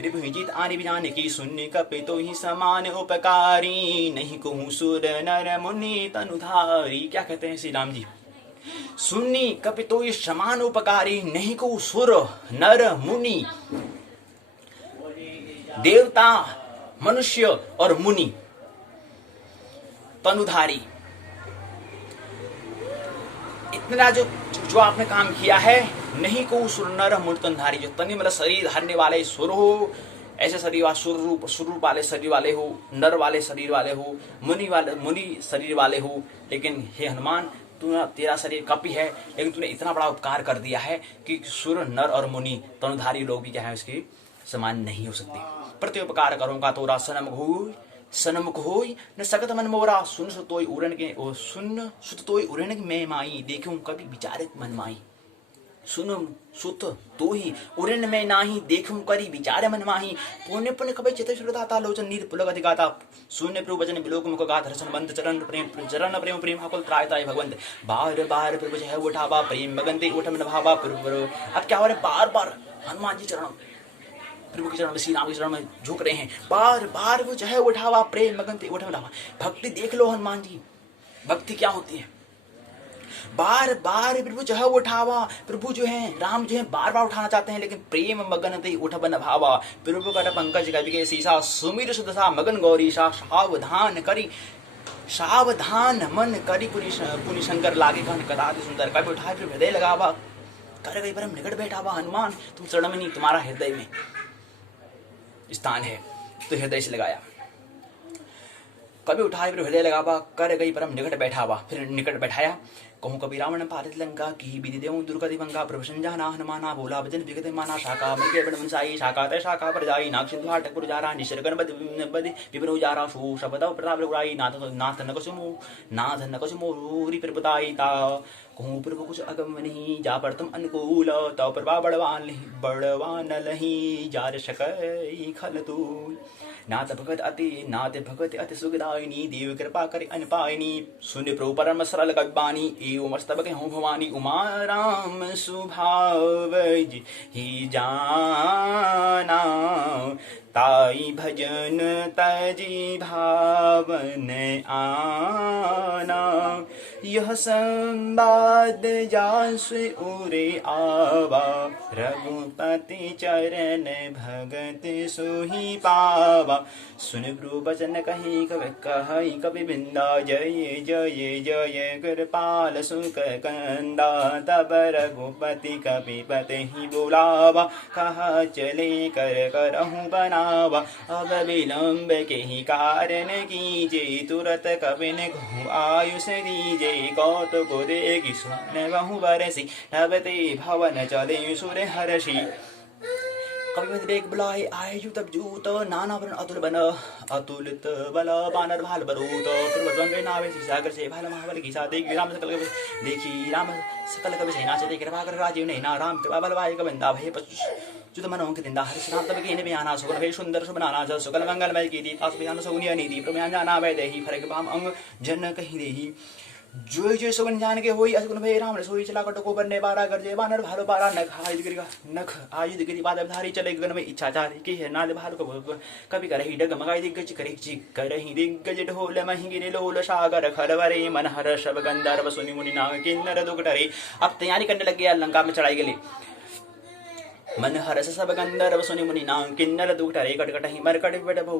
रिभजित आनी भी जाने की सुनने कपे तो ही समान उपकारी नहीं कहूँ सुर नर मुनि तनुधारी। क्या कहते हैं श्री राम जी, सुन्नी कपि तो ही समान उपकारी नहीं कहूँ सुर नर मुनि, देवता मनुष्य और मुनि तनुधारी, इतना जो आपने काम किया है नहीं को सुर नर मुनि तनुधारी, जो तनि मतलब शरीर धारने वाले सुर हो, ऐसे शरीर वाले सुर रूप वाले शरीर वाले हो, नर वाले शरीर वाले हो, मुनि शरीर वाले हो। लेकिन हे हनुमान तेरा शरीर कपि है लेकिन तूने इतना बड़ा उपकार कर दिया है कि सुर नर और मुनि तनुधारी लोग भी क्या है उसके समान नहीं हो सकते। प्रत्युपकार करूंगा तोरा सनमुख होई न सकत मन मोरा सुन सुतोई उड़न में माई देखूं कभी विचारित मन माई। सुन सुत तो ही उड़न में नाही देखूं करी विचार मन माही। पुण्य पुण्य कभी चित श्रदाता लोचन नीर पुलक अधिगाता शून्य प्रभु वचन बिलोक मुख गाथ हर्षण बंद चरण प्रेम प्रेम आकुल त्रायताय भगवंत। बार बार प्रभु जय उठावा प्रेम मगनते उठ मन भावा प्रभु। अब क्या हो रहा है, बार बार हनुमान जी चरण प्रभु के चरण में श्री राम के चरण में झुक रहे हैं, बार बार वो चाहे उठावा प्रेम मगनते उठ मन भावा। भक्ति देख लो हनुमान जी, भक्ति क्या होती है। बार बार प्रभु जो है उठावा, प्रभु जो है राम जो है बार बार उठाना चाहते हैं लेकिन प्रेम मगन ते उठ बन भावा। प्रभु कर पंकज कवि के सीसा सुमिर सुदसा मगन गौरीशा सावधान मन करी पुनि शंकर लागे कहन कदा सुंदर। कवि उठाए फिर हृदय लगावा कर गई परम निकट बैठावा। हनुमान तुम चरण में नहीं, तुम्हारा हृदय में स्थान है तो हृदय से लगाया। कभी उठाए फिर हृदय लगावा कर गई परम निकट बैठावा, फिर निकट बैठाया। कहूँ कभी रावण पारित लंका की विधि देव दुर्गति भंगा। प्रभु संजाना हनुमाना बोला भजन विगत माना शाखा मृगे बन मनसाई शाखा तय शाखा पर जाई नाग सिंधु हाटक पुरजारा निसर्गन बद विपिन उजारा सु शब्द प्रताप रघुराई नाथ नकसु मोरी प्रभुताई ता। कहूँ प्रभु कुछ अगम नहीं जा पड़तम अनुकूल तव प्रभा बड़वान लही जार सकई खल तू। नाथ भगत अति सुखदायिनी देव कृपा करि अनपायिनी। सुन प्रभु परम सरल कविबानी एवं मस्तबक हूँ भवानी। उमा राम सुभाव ही जाना ताई भजन तजी भावन आना। यह संवाद जासु उरे आवा रघुपति चरण भगत सोही पावा। सुन प्रभु बचन कही कवि बिंदा जय जय जय कृपाल सुख कंदा। तब रघुपति कपिपति ही बोलावा कहा चले कर करहूँ बनावा। अब विलंब के ही कारण कीजे तुरत कवि ने आयुष दीजे। कौतुक देगी सुन बहु बरसी नवते भवन चले सुर हर्षि। कवि बेग बुलाए आए जू तब जूत नाना वर्ण अतुल बन अतुलित बल बानर भाल बरूत। पूर्वद्वंग नावे सागर से भाल महाबल की सा देखी राम सकल कवि सेना से कृपा कर राजीव ने ना राम कृपा बल वाय कविंदा भय जुत मनों के दिंदा हरिश राम तब के बयाना सुगन भय सुंदर सुबनाना जल सुगल मंगलमय की दी तास बयान सौनिया नीति प्रम्यान जाना वै देही फरक बाम अंग जन कहीं देही। जोय जोय सुगन जान के होई असगुन भय राम रसोई चला कटको बनने बारा गरजे बानर भालो बारा नख आयुध गिरी बाद धारी चले गगन में इच्छा चारी की है नाद भालो को कभी करही डग मगाई दिग्गज करे ची करही दिग्गज ढोल महि गिरे लोल सागर खलवरे मन हर शब गंधर्व सुनि मुनि नाग किन्नर दुकटरे। अब तैयारी करने लग गया, लंका में चढ़ाई के लिए। मन हरस सब गंधर्व सुनि मुनि नाग किन्नर दुकटरे कटकटहि मरकट बटभौ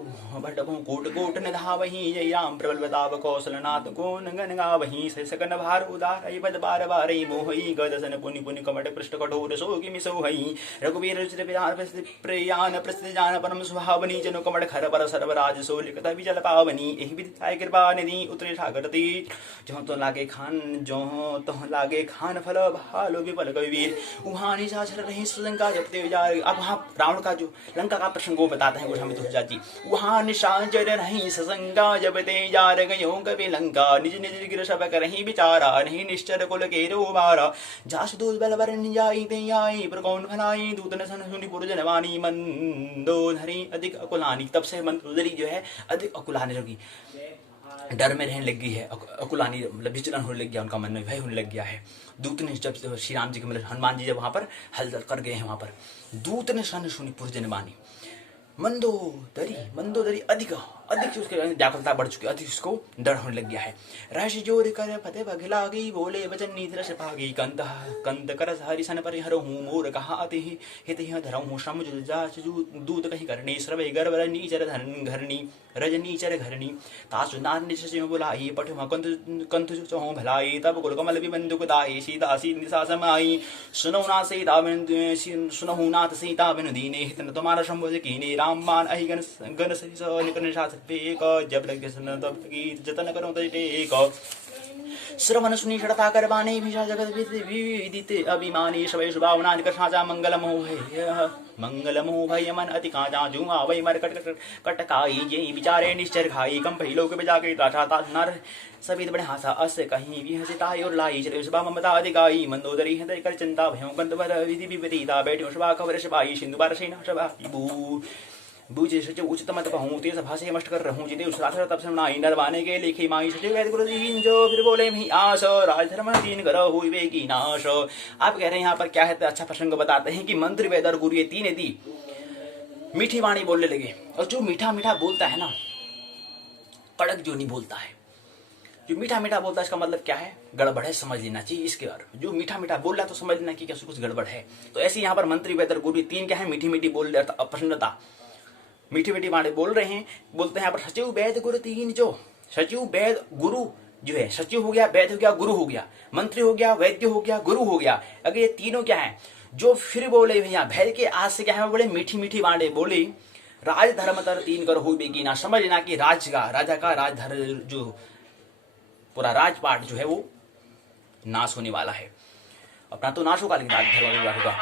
कोट कोट न धावहि जय राम प्रबल बताव कौशलनाथ गुण गण गावहि सकन भार उदारहि पद बार बारहि मोहि गदसन पुनि पुनि कमट पृष्ठ कठोर सोगि मिसोहि रघुवीर रुचिर प्रयान प्रसिद्ध जान परम सुहावनी जनु कमट खर पर सर्वराज सो लिखत विजल पावनी एहि विधि थाय कृपा निधि उतरे सागर तीर जो तो लागे खान फल भालो विपल कबीर उहानी साचर रही सुलंका जपते विचार। अब वहाँ रावण का जो लंका का प्रसंग वो बताते हैं गोस्वामी तुलसीदास जी। वहाँ निशाचर नहीं ससंगा जपते जार गयो कवि लंका निज निज गिर सब करहि विचारा नहीं निश्चर कुल के रोबारा जास दूत बल वरण जाई ते आई पर कौन भलाई दूत न सन सुनि पुरजन वाणी मंदोधरी अधिक अकुलानी। तब से मंदोदरी जो है अधिक अकुलाने लगी, डर में रहने लग गई है, अकुलानी मतलब विचलन होने लग गया, उनका मन में भय होने लग गया है। दूत ने जब श्री राम जी के मतलब हनुमान जी जब वहां पर हलचल कर गए हैं, वहां पर दूत ने सन सुनी पुरजन वाणी मंदोदरी अधिक उसके व्याकुलता बढ़ चुकी, अधिक उसको डर होने लग गया है। रश जोर कर फतेह बघला गई बोले वचन नीत रस भागी कंत करस हरिसन पर हरहूं मोर कहाते हित धरहूं श्रम दूत कहीं करनी श्रवे गर्भ नीचर घरनी रजनीचर घरनी तासु नार निश बुलाई पठुमा कंथ चौं भलाई तब गुल कमल विबंधुक दाई सीता सी निशा समाई सुनौ ना सीता सुनहु नाथ सीता बिनु दीने हित न तुम्हारा संबोध कीने राम मान अहि गण सरिस निकन शास्त्र जब लगे तब जतन करो एक श्रवण सुनी षड़ता करवाने भिषा जगत विदित अभिमानी शवै शुभावना निकषाचा मंगलमो भय मन अति काजा जुआ वै मर कटकाई ये विचारे निश्चर खाई कम पही लोक बजा के ताछा नर सभी बड़े हासा अस कहीं भी हंसिताई और लाई चले शुभा ममता अधिकाई मंदोदरी हृदय कर चिंता भयों कंत भर विधि विपरीता बैठो शुभा खबर शबाई सिंधु बार सेना शबा बूझे सचिव उच्चतम तपहूं ते सभा से मष्ट कर रहूं जिते उस रात तप समनाई नरवाने के लिखी माई सचिव वैद गुरु दीन जो फिर बोले भी आस राजधर्म दीन करो हुई वे की नाश। आप कह रहे हैं यहाँ पर क्या है, तो अच्छा प्रसंग बताते हैं कि मंत्री वेद और गुरु ये तीन यदि मीठी वाणी बोलने लगे, और जो मीठा मीठा बोलता है ना, कड़क जो नहीं बोलता है, जो मीठा मीठा बोलता है इसका मतलब क्या है, गड़बड़ है, समझ लेना चाहिए इसके। और जो मीठा मीठा बोल रहा है तो समझ लेना कि कुछ गड़बड़ है। तो ऐसे यहाँ पर मंत्री वेद और गुरु तीन क्या है, मीठी मीठी बोल रहे, प्रसन्नता मीठी मीठी वाणी बोल रहे हैं। बोलते हैं यहाँ पर सचिव वैद गुरु तीन, जो सचिव वैद गुरु जो है, सचिव हो गया, वैद हो गया, गुरु हो गया, मंत्री हो गया, वैद्य हो गया, गुरु हो गया। अगर ये तीनों क्या है, जो फिर बोले भैया भैर के आज से क्या है, बड़े मीठी मीठी वाणी बोले, राज धर्म तर तीन कर हुई बेगी ना। समझ लेना कि राजा का राजधर्म जो पूरा राजपाट जो है वो नाश होने वाला है। अपना तो नाश होगा लेकिन राजधर्म होगा।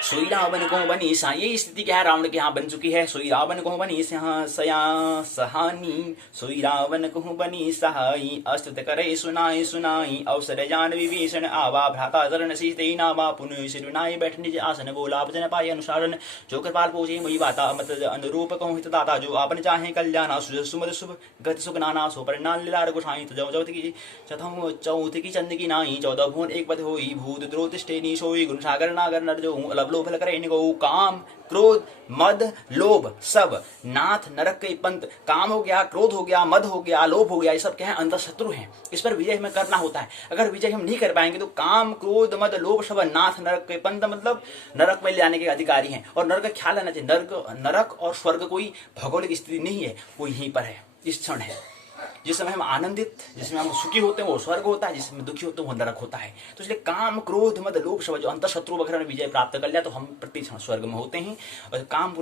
सोई रावण को बनी सा, ये स्थिति क्या है, रावण के यहाँ बन चुकी है। सोई रावण को बनी सहानी, सोई रावण को बनी सहाई, अस्तुत करे सुनाई सुनाई, अवसर जान विभीषण आवा, भ्राता शरण सीते नावा, पुनः सिरुनाई बैठ निज आसन, बोला वचन पाए अनुसारन, जो कृपाल पूछे मुई बाता, मत अनुरूप कहूँ हित दाता, जो आपन चाहे कल्याणा, सुमद शुभ गति सुख नाना, सो परिणाम लीलार गोसाई, चौथ की चंद की नाई, 14 भुवन एक पद होई, भूत द्रोत स्टेनी सोई, गुण सागर नागर नर जो लोभ करे इनको, काम क्रोध मद लोभ सब नाथ नरक के पंथ। काम हो गया, क्रोध हो गया, मद हो गया, लोभ हो गया, ये सब क्या है, अंतर शत्रु हैं। इस पर विजय हमें करना होता है। अगर विजय हम नहीं कर पाएंगे तो काम क्रोध मद लोभ सब नाथ नरक के पंथ, मतलब नरक में ले जाने के अधिकारी हैं। और नरक का ख्याल रहना चाहिए, नरक और स्वर्ग कोई भौगोलिक स्थिति नहीं है, वो यहीं पर है, इस क्षण है। जिस समय हम आनंदित, जिसमें हम सुखी होते हैं वो स्वर्ग होता है, जिसमें दुखी होते हैं वो नरक होता है। तो इसलिए काम क्रोध मद लोभ सब जो अंतर शत्रु वगैरह में विजय प्राप्त कर लिया तो हम प्रति क्षण स्वर्ग में होते हैं। और काम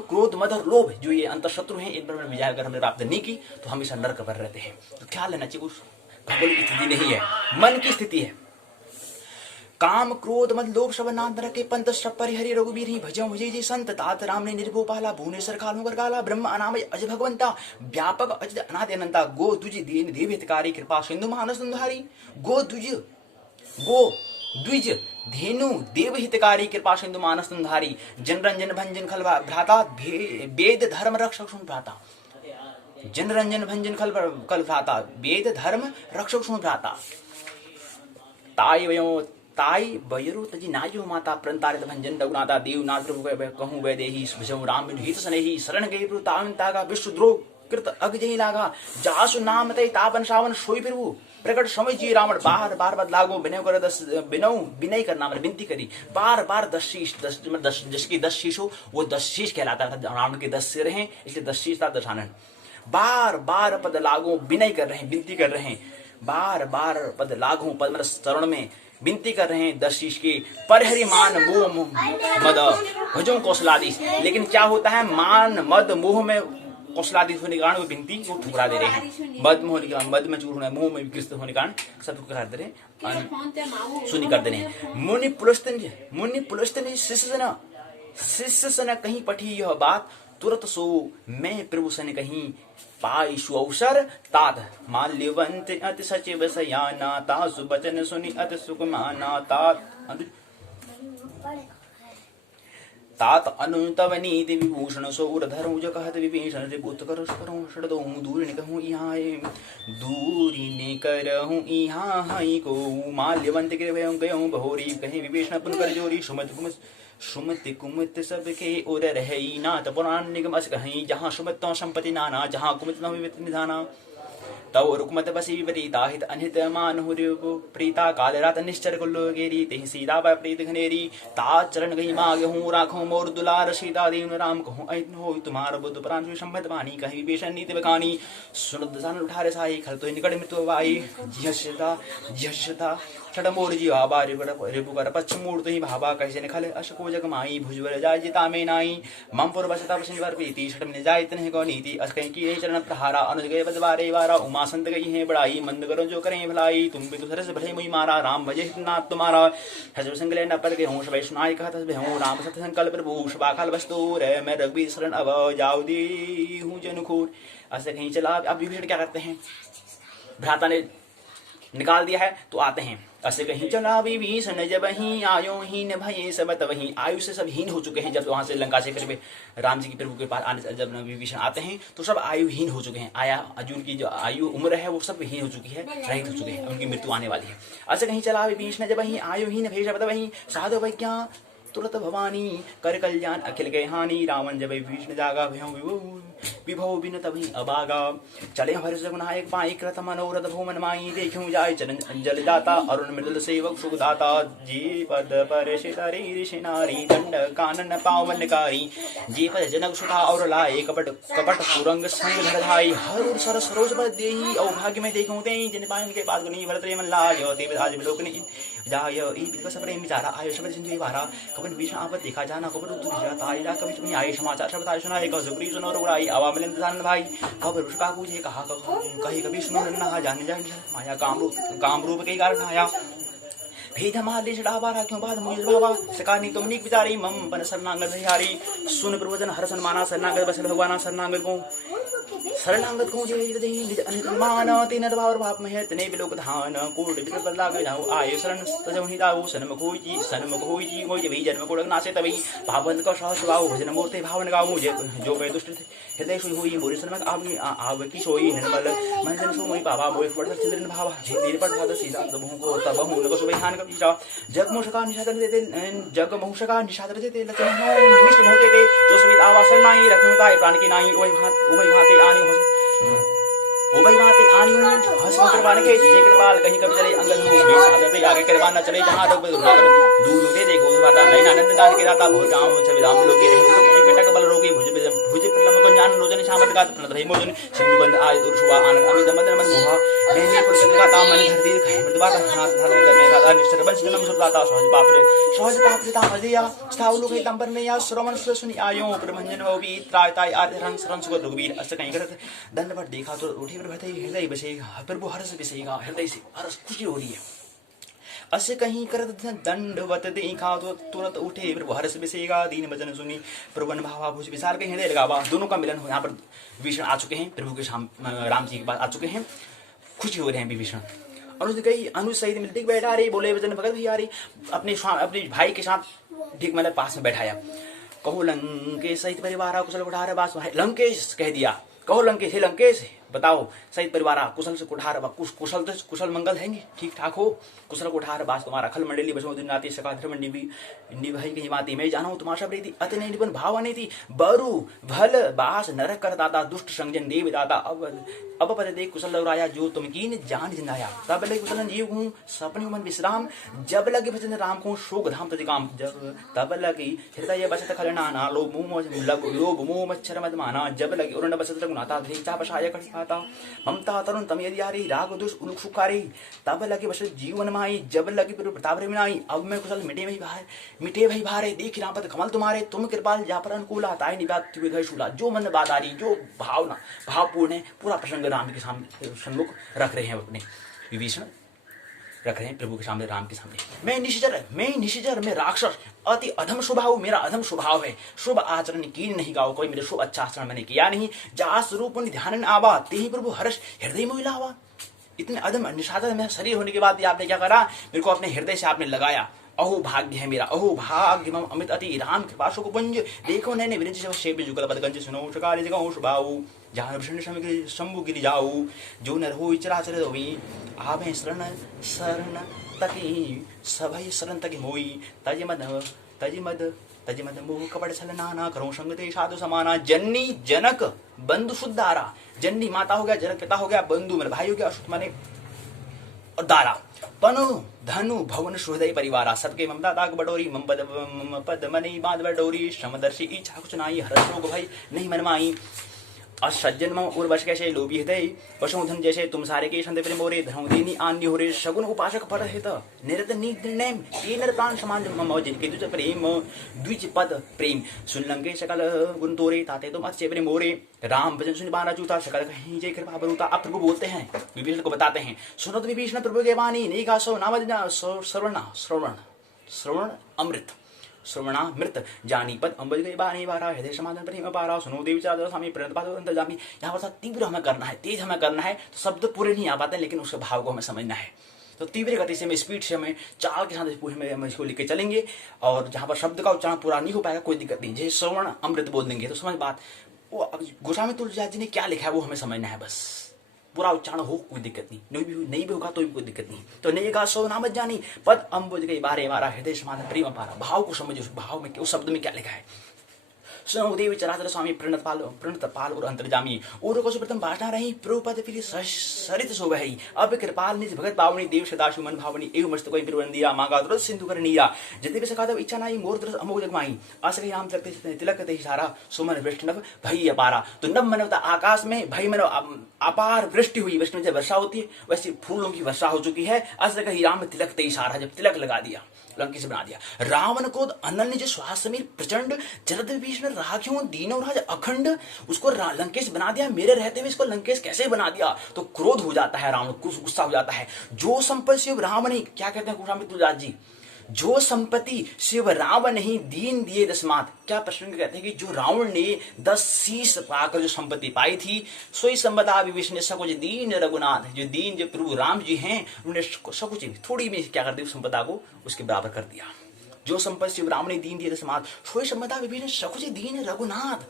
क्रोध मद और लोभ जो ये अंतर शत्रु हैं, इन पर विजय अगर हमने प्राप्त नहीं की तो हमेशा नरक पर रहते हैं। तो ख्याल लेना चाहिए, उस भौगोलिक स्थिति नहीं है, मन की स्थिति है। काम क्रोध मद लोभ सब नाथ नरक के पंथ, सब परिहरि रघुबीर ही भजो भजे जी संत, तात राम ने निर्भोपाला, भुवनेश्वर कालो कर काला, ब्रह्म अनामय अज भगवंता, व्यापक अज अनादि अनंता, गो तुझ दीन देव हितकारी, कृपा सिंधु महानसुंधारी, गो द्विज धेनु देव हितकारी, कृपा सिंधु मानसुंधारी, जन रंजन भंजन खलवा भ्राता, वेद धर्म रक्षक सुन भ्राता। जन रंजन भंजन कल भ्राता वेद धर्म रक्षक सुन भ्राता ताई वयरु तजी नायो माता प्रंतारित भंजन रघुनाथा देवनाथ प्रभु कहूँ वैदेही भजऊ राम हित सनेही शरण गई प्रभु तागा विश्वद्रोह कृत अग जही लागा जासु नाम तय तापन सावन सोई प्रभु प्रकट समय जी रावण बार बार बदलागो बिनय कर विनय करना मैंने विनती करी बार बार 10 शीश जिसकी 10 शीश हो वो 10 शीश कहलाता था। रावण के 10 सिर हैं इसलिए 10 शीश था दशानन। बार बार पद लागो विनय कर रहे हैं विनती कर रहे हैं बार बार पद लागो पद मतलब चरण में विनती कर रहे हैं 10 शीश की परहरि मान मोह मद भजों कौशलादि। लेकिन क्या होता है मान मद मोह में कौशलादीत होने के कारण वो विनती को ठुकरा दे रहे हैं। मद में होने के कारण मद में चूर होने मुंह में विकृत होने के कारण सब ठुकरा दे रहे हैं सुनी कर दे रहे हैं। मुनि पुलस्तन शिष्य सन कहीं पठी यह बात तुरंत सो मैं प्रभु सन कहीं पाई सुअवसर तात माल्यवंत अति सचिव सयाना तासु बचन सुनि अति सुकुमाना तात अनुतव नीति विभूषण सौर धरऊ जो कहत विभीषण रे बुत करो करो शरदो दूरी ने कहूँ यहाँ दूरी ने करहूँ यहाँ हई को माल्यवंत के भयं गयं बहोरी कहीं विभीषण पुन कर जोरी सुमति कुमत सबके उर रही नाथ पुराण निगम अस कहीं जहाँ सुमत संपत्ति नाना जहाँ कुमत निधाना तव रुकमत बसी वरीता हित अनहित मान प्रीता काल रात निश्चर कुल्लो गेरी तेहि सीता पर प्रीत घनेरी ता चरण गई मागे हूँ राखो मोर दुलार सीता दीन राम कहूँ ऐन हो तुम्हार बुद्ध प्राण संभत वाणी कहीं विभीषण नीति बखानी सुन दसान उठारे साई खल तो निकट मृत्यु वाई जिहस्यता छठ मोर जी आबा रिपुकर पश्चिम मूर्त ही भाबा कहि खल अशको जग माई भुजवर जाय जिता में नाई मम पुर बसता वसंवर प्रीति छठ में जाय तनहि गौ नीति अस कहीं की चरण प्रहारा अनुज गए बदवारे वारा उमा संत गई है बड़ाई मंद करो जो करें भलाई तुम भी सरस भले मुई मारा राम भजे नाथ तुम्हारा हजर संगले न पद के हूँ सब सुनाई कहत हूँ राम सत्य संकल्प प्रभु शबाखाल वस्तु रे मैं रघुवीर शरण अब जाऊ दी हूँ जनुखूर। ऐसे कहीं चला अब विभीषण क्या करते हैं भ्राता ने निकाल दिया है तो आते हैं ऐसे कहीं चला विभीषण जब ही आयो हीन भये सब वहीं आयु से सब हीन हो चुके हैं। जब वहां से लंका से करीब राम जी की प्रभु के पास आने जब विभीषण आते हैं तो सब आयु हीन हो चुके हैं। आया अर्जुन की जो आयु उम्र है वो सब हीन हो चुकी है रहित हो चुके हैं उनकी मृत्यु आने वाली है। ऐसे कहीं चला विभीषण जब ही आयु हीन भय सब वहीं साधु वैज्ञा तुरत भवानी कर कल्याण अखिल गए हानि रावण जब विभीषण जागा विभव बिन तभी अबागा चले हर्ष गुनायक पाई कृत मनोरथ भूमन माई देखूं जाय चरण अंजल दाता अरुण मृदुल सेवक सुखदाता जी पद पर शितारी ऋषिनारी दंड कानन पावनकारी जी पद जनक सुता और लाए कपट कुरंग संग धरधाई हर सर सरोज पर देही औभाग्य में देखूं ते जिन पाइन के पास गुनी भरत मन लाज ते विधाज विलोकनी जाय ई विकस प्रेम विचारा आयो शब्द संजय वारा कपन विष्णु आपत देखा जाना कपट तू विचारा ताईरा कवि में आए समाचार शब्द आय सुनाए का सुग्रीव सुनो रुड़ाई आवा मिलन दान भाई खबर उसका पूछे कहा कहीं कभी सुनो नन्ना जान जान माया काम रूप के कारण आया भेद हमारे चढ़ावा क्यों बाद मुझे बाबा सकानी तुम नीक विचारी मम बन शरणागत हरिहारी सुन प्रवचन हर सन्माना शरणागत बस भगवान शरणागत को शरणागत को जे मान तीन भाव भाप में तने बिलोक धान कोट बितर बदला गए जाओ आए शरण तजौ ही दाऊ सन्मुख होई जी मोय भी जन्म कोड नासे तभी भावंत का सहस गाओ भजन मूर्ति भावन गाओ जो गए दुष्ट हृदय सुई हुई मोरी सन्मक आव की सोई निर्मल मन जन सो मोई बाबा मोय पड़ चंद्रन भावा धीरे पर भाद सीधा तबहु को तबहु न को सुबहान कबीरा जग मोषका निषाद देते लचन निमिष्ट होते थे जो सभी आवासन नाई रखनुताई प्राण की नाई उभय भाते आनी उभय भाते आनी हंस करवाने के जे कृपाल कहीं कभी चले अंगद हो आदते आगे करवान न चले जहां लोग दूर होते देखो बाता नहीं आनंद दान के दाता भोर गांव में छवि धाम लोगे टिकटक बल रोगी भुज प्रलम को ज्ञान रोजन शामत गात प्रणत है मोजन सिंधु बंद आय दुर शुभा आनंद अमित मदन मन मोहा कहने पर चंद्र का ताम मन धरती कहे मृदुबात हाथ धरने करने का निष्ठर बंश जन्म सुदाता सहज पाप रे ताम अजया स्थाव लोग तम पर में या श्रवण सुनि आयो प्रभंजन वो भी त्रायताय आर्य रंग सरन सुगत रघुवीर अस कहीं करत दंड पर देखा तो उठे पर भते हृदय बसेगा प्रभु हर्ष बसेगा हृदय से हर्ष खुशी हो रही है। असे कहीं करत दंडवत देखा तो तुरंत उठे प्रभु हर्ष बसेगा दीन वचन सुनी प्रभु भावा भुज विचार के हृदय लगावा दोनों का मिलन हो। यहाँ पर विभीषण आ चुके हैं प्रभु के राम जी के पास आ चुके हैं खुशी हो रहे हैं विभीषण अनुज गई अनुज सहित मिलती बैठा रही बोले वचन भगत भैया रही अपने भाई के साथ ठीक मतलब पास में बैठाया कहूँ लंकेश सहित परिवार कुशल उठा रहे बास लंकेश कह दिया कहो लंकेश, हे लंकेश बताओ सहित परिवार कुशल से कुठार कुशल तो कुशल मंगल है ठीक ठाक हो, कुशल कुठार बास तुम्हारा खल मंडली बसो दिन राति सका धर्म निभाई की माती मैं जानो तुम्हारा सब रीति अति नहीं निबन भाव नहीं थी बरु भल बास नरक कर दाता दुष्ट संजन देव दाता अब पद देख कुशल लवराया जो तुम कीन जान जिंदाया तब लगे कुशल जीव हूँ सपनी मन विश्राम जब लगे भजन राम को शोक धाम तति काम जब तब लगी हृदय बसत खलनाना लोभ मोह मच्छर मदमाना जब लगी उरण बसत रघुनाथा धीचा बसाय कटाता ममता तरुण तम यदि यारी राग दुष उलुक्षुकारी तब लगे बसत जीवन माई जब लगी प्रताप रे विनाई अब मैं कुशल मिटे भई भारे देख राम पद कमल तुम्हारे तुम कृपाल जा पर अनुकूला ताई निवात विधय शूला जो मन बादारी जो भावना भावपूर्ण है पूरा प्रसंग राम के सामने सन्मुख रख रहे हैं अपने विभीषण रख रहे हैं प्रभु के सामने राम के सामने। मैं निशिचर मैं राक्षस अति अधम स्वभाव मेरा अधम स्वभाव है शुभ आचरण की नहीं गाओ कोई मेरे शुभ अच्छा आचरण मैंने किया नहीं जा स्वरूप ध्यान आवा ते ही प्रभु हर्ष हृदय मोहिलावा। इतने अधम निशाचर मेरा शरीर होने के बाद भी आपने क्या करा मेरे को अपने हृदय से आपने लगाया। अहो भाग्य है मेरा अहो भाग्य मम अमित अति राम कृपा शोक पुंज देखो नैने विरंज शेप जुगल पदगंज सुनो शकाले जगह शुभाऊ जहाँ भूषण शंभु गिरि जाऊ जो नर हो चराचर होई आवे शरण तकी सभय शरण तकी होई तजि मद मोह कपट छल नाना करो संगते साधु समाना। जननी जनक बंधु शुद्धारा जननी माता हो गया जनक पिता हो गया बंधु मेरे भाई हो गया अशुत माने और दारा पनु धनु भवन सुहृदय परिवारा सबके ममता दाग बडोरी मम पद मनी बांध बडोरी श्रमदर्शी इच्छा कुछ नाई हर शोक भई नहीं मनमाई असज्जन मम उर्वश कैसे लोभी हृदय पशुधन जैसे तुम सारे के संत प्रेम मोरे धर्म देनी आन्य हो रे सगुन उपासक पर हित निरत निर्णय तीन प्राण समान मम जिनके द्विज प्रेम द्विज पद प्रेम सुन लंके सकल गुण तोरे ताते तुम अच्छे प्रेम मोरे राम भजन सुन बाना जूता सकल कहीं जय कृपा बरूता। अब प्रभु बोलते हैं विभीषण को बताते हैं सुनो विभीषण प्रभु के वाणी नहीं का सो नाम श्रवण अमृत श्रवणामृत जानी पद अम्बज गई बानी बारा हृदय समाधान प्रेम पारा सुनो देवी चादर स्वामी प्रणत पादो अंतर्जामी। यहाँ पर तीव्र हमें करना है तेज हमें करना है तो शब्द पूरे नहीं आ पाते लेकिन उसके भाव को हमें समझना है तो तीव्र गति से हमें स्पीड से हमें चाल के साथ हम इसको लेके चलेंगे और जहाँ पर शब्द का उच्चारण पूरा नहीं हो पाएगा कोई दिक्कत नहीं जैसे श्रवण अमृत बोल देंगे तो समझ बात वो गोस्वामी तुलसीदास जी ने क्या लिखा है वो हमें समझना है बस पूरा उच्चारण हो कोई दिक्कत नहीं नहीं भी होगा तो भी कोई दिक्कत नहीं। तो नहीं का सो नाम जानी पद अम्बुज गई बारे मारा हृदय समाधान प्रेम पारा भाव को समझो उस भाव में उस शब्द में क्या लिखा है। सुनो देवी चराचर स्वामी प्रणत पाल और अंतर्जामी और को प्रथम भाषा रही प्रभुपद फिर सरित शोभ है अब कृपाल निज भगत पावनी देव सदाशिव मन भावनी एवं मस्त कोई प्रवन दिया मांगा तुरंत सिंधु कर नीरा जति भी सका इच्छा नाई मोर तुरंत अमोघ जगमाई असकही राम तिलक ते सारा सुमन वैष्णव भई अपारा। तो नभ मन आकाश में भई मन अपार वृष्टि हुई वैष्णव जब वर्षा होती है वैसे फूलों की वर्षा हो चुकी है। असकही राम तिलक ते सारा जब तिलक लगा दिया लंकेश बना दिया। रावण को अनन्य जो श्वास समीर प्रचंड जलद विभीषण राख्यों दीनों राज अखंड उसको लंकेश बना दिया मेरे रहते हुए इसको लंकेश कैसे बना दिया। तो क्रोध हो जाता है रावण को गुस्सा हो जाता है। जो संपत्ति शिव रावण ही क्या कहते हैं गोस्वामी तुलसीदास जी जो संपत्ति शिव रावण ही दीन दिए दसमात क्या प्रसंग कहते हैं कि जो रावण ने 10 शीश पाकर जो संपत्ति पाई थी सोई संपदा विभीषण ने सकुच दीन रघुनाथ जो दीन जो प्रभु राम जी हैं उन्होंने सकुच थोड़ी में क्या कर दी उस संपदा को उसके बराबर कर दिया। जो संपत्ति शिव रावण ने दीन दिए दसमात सोई संपदा विभीषण सकुच दीन रघुनाथ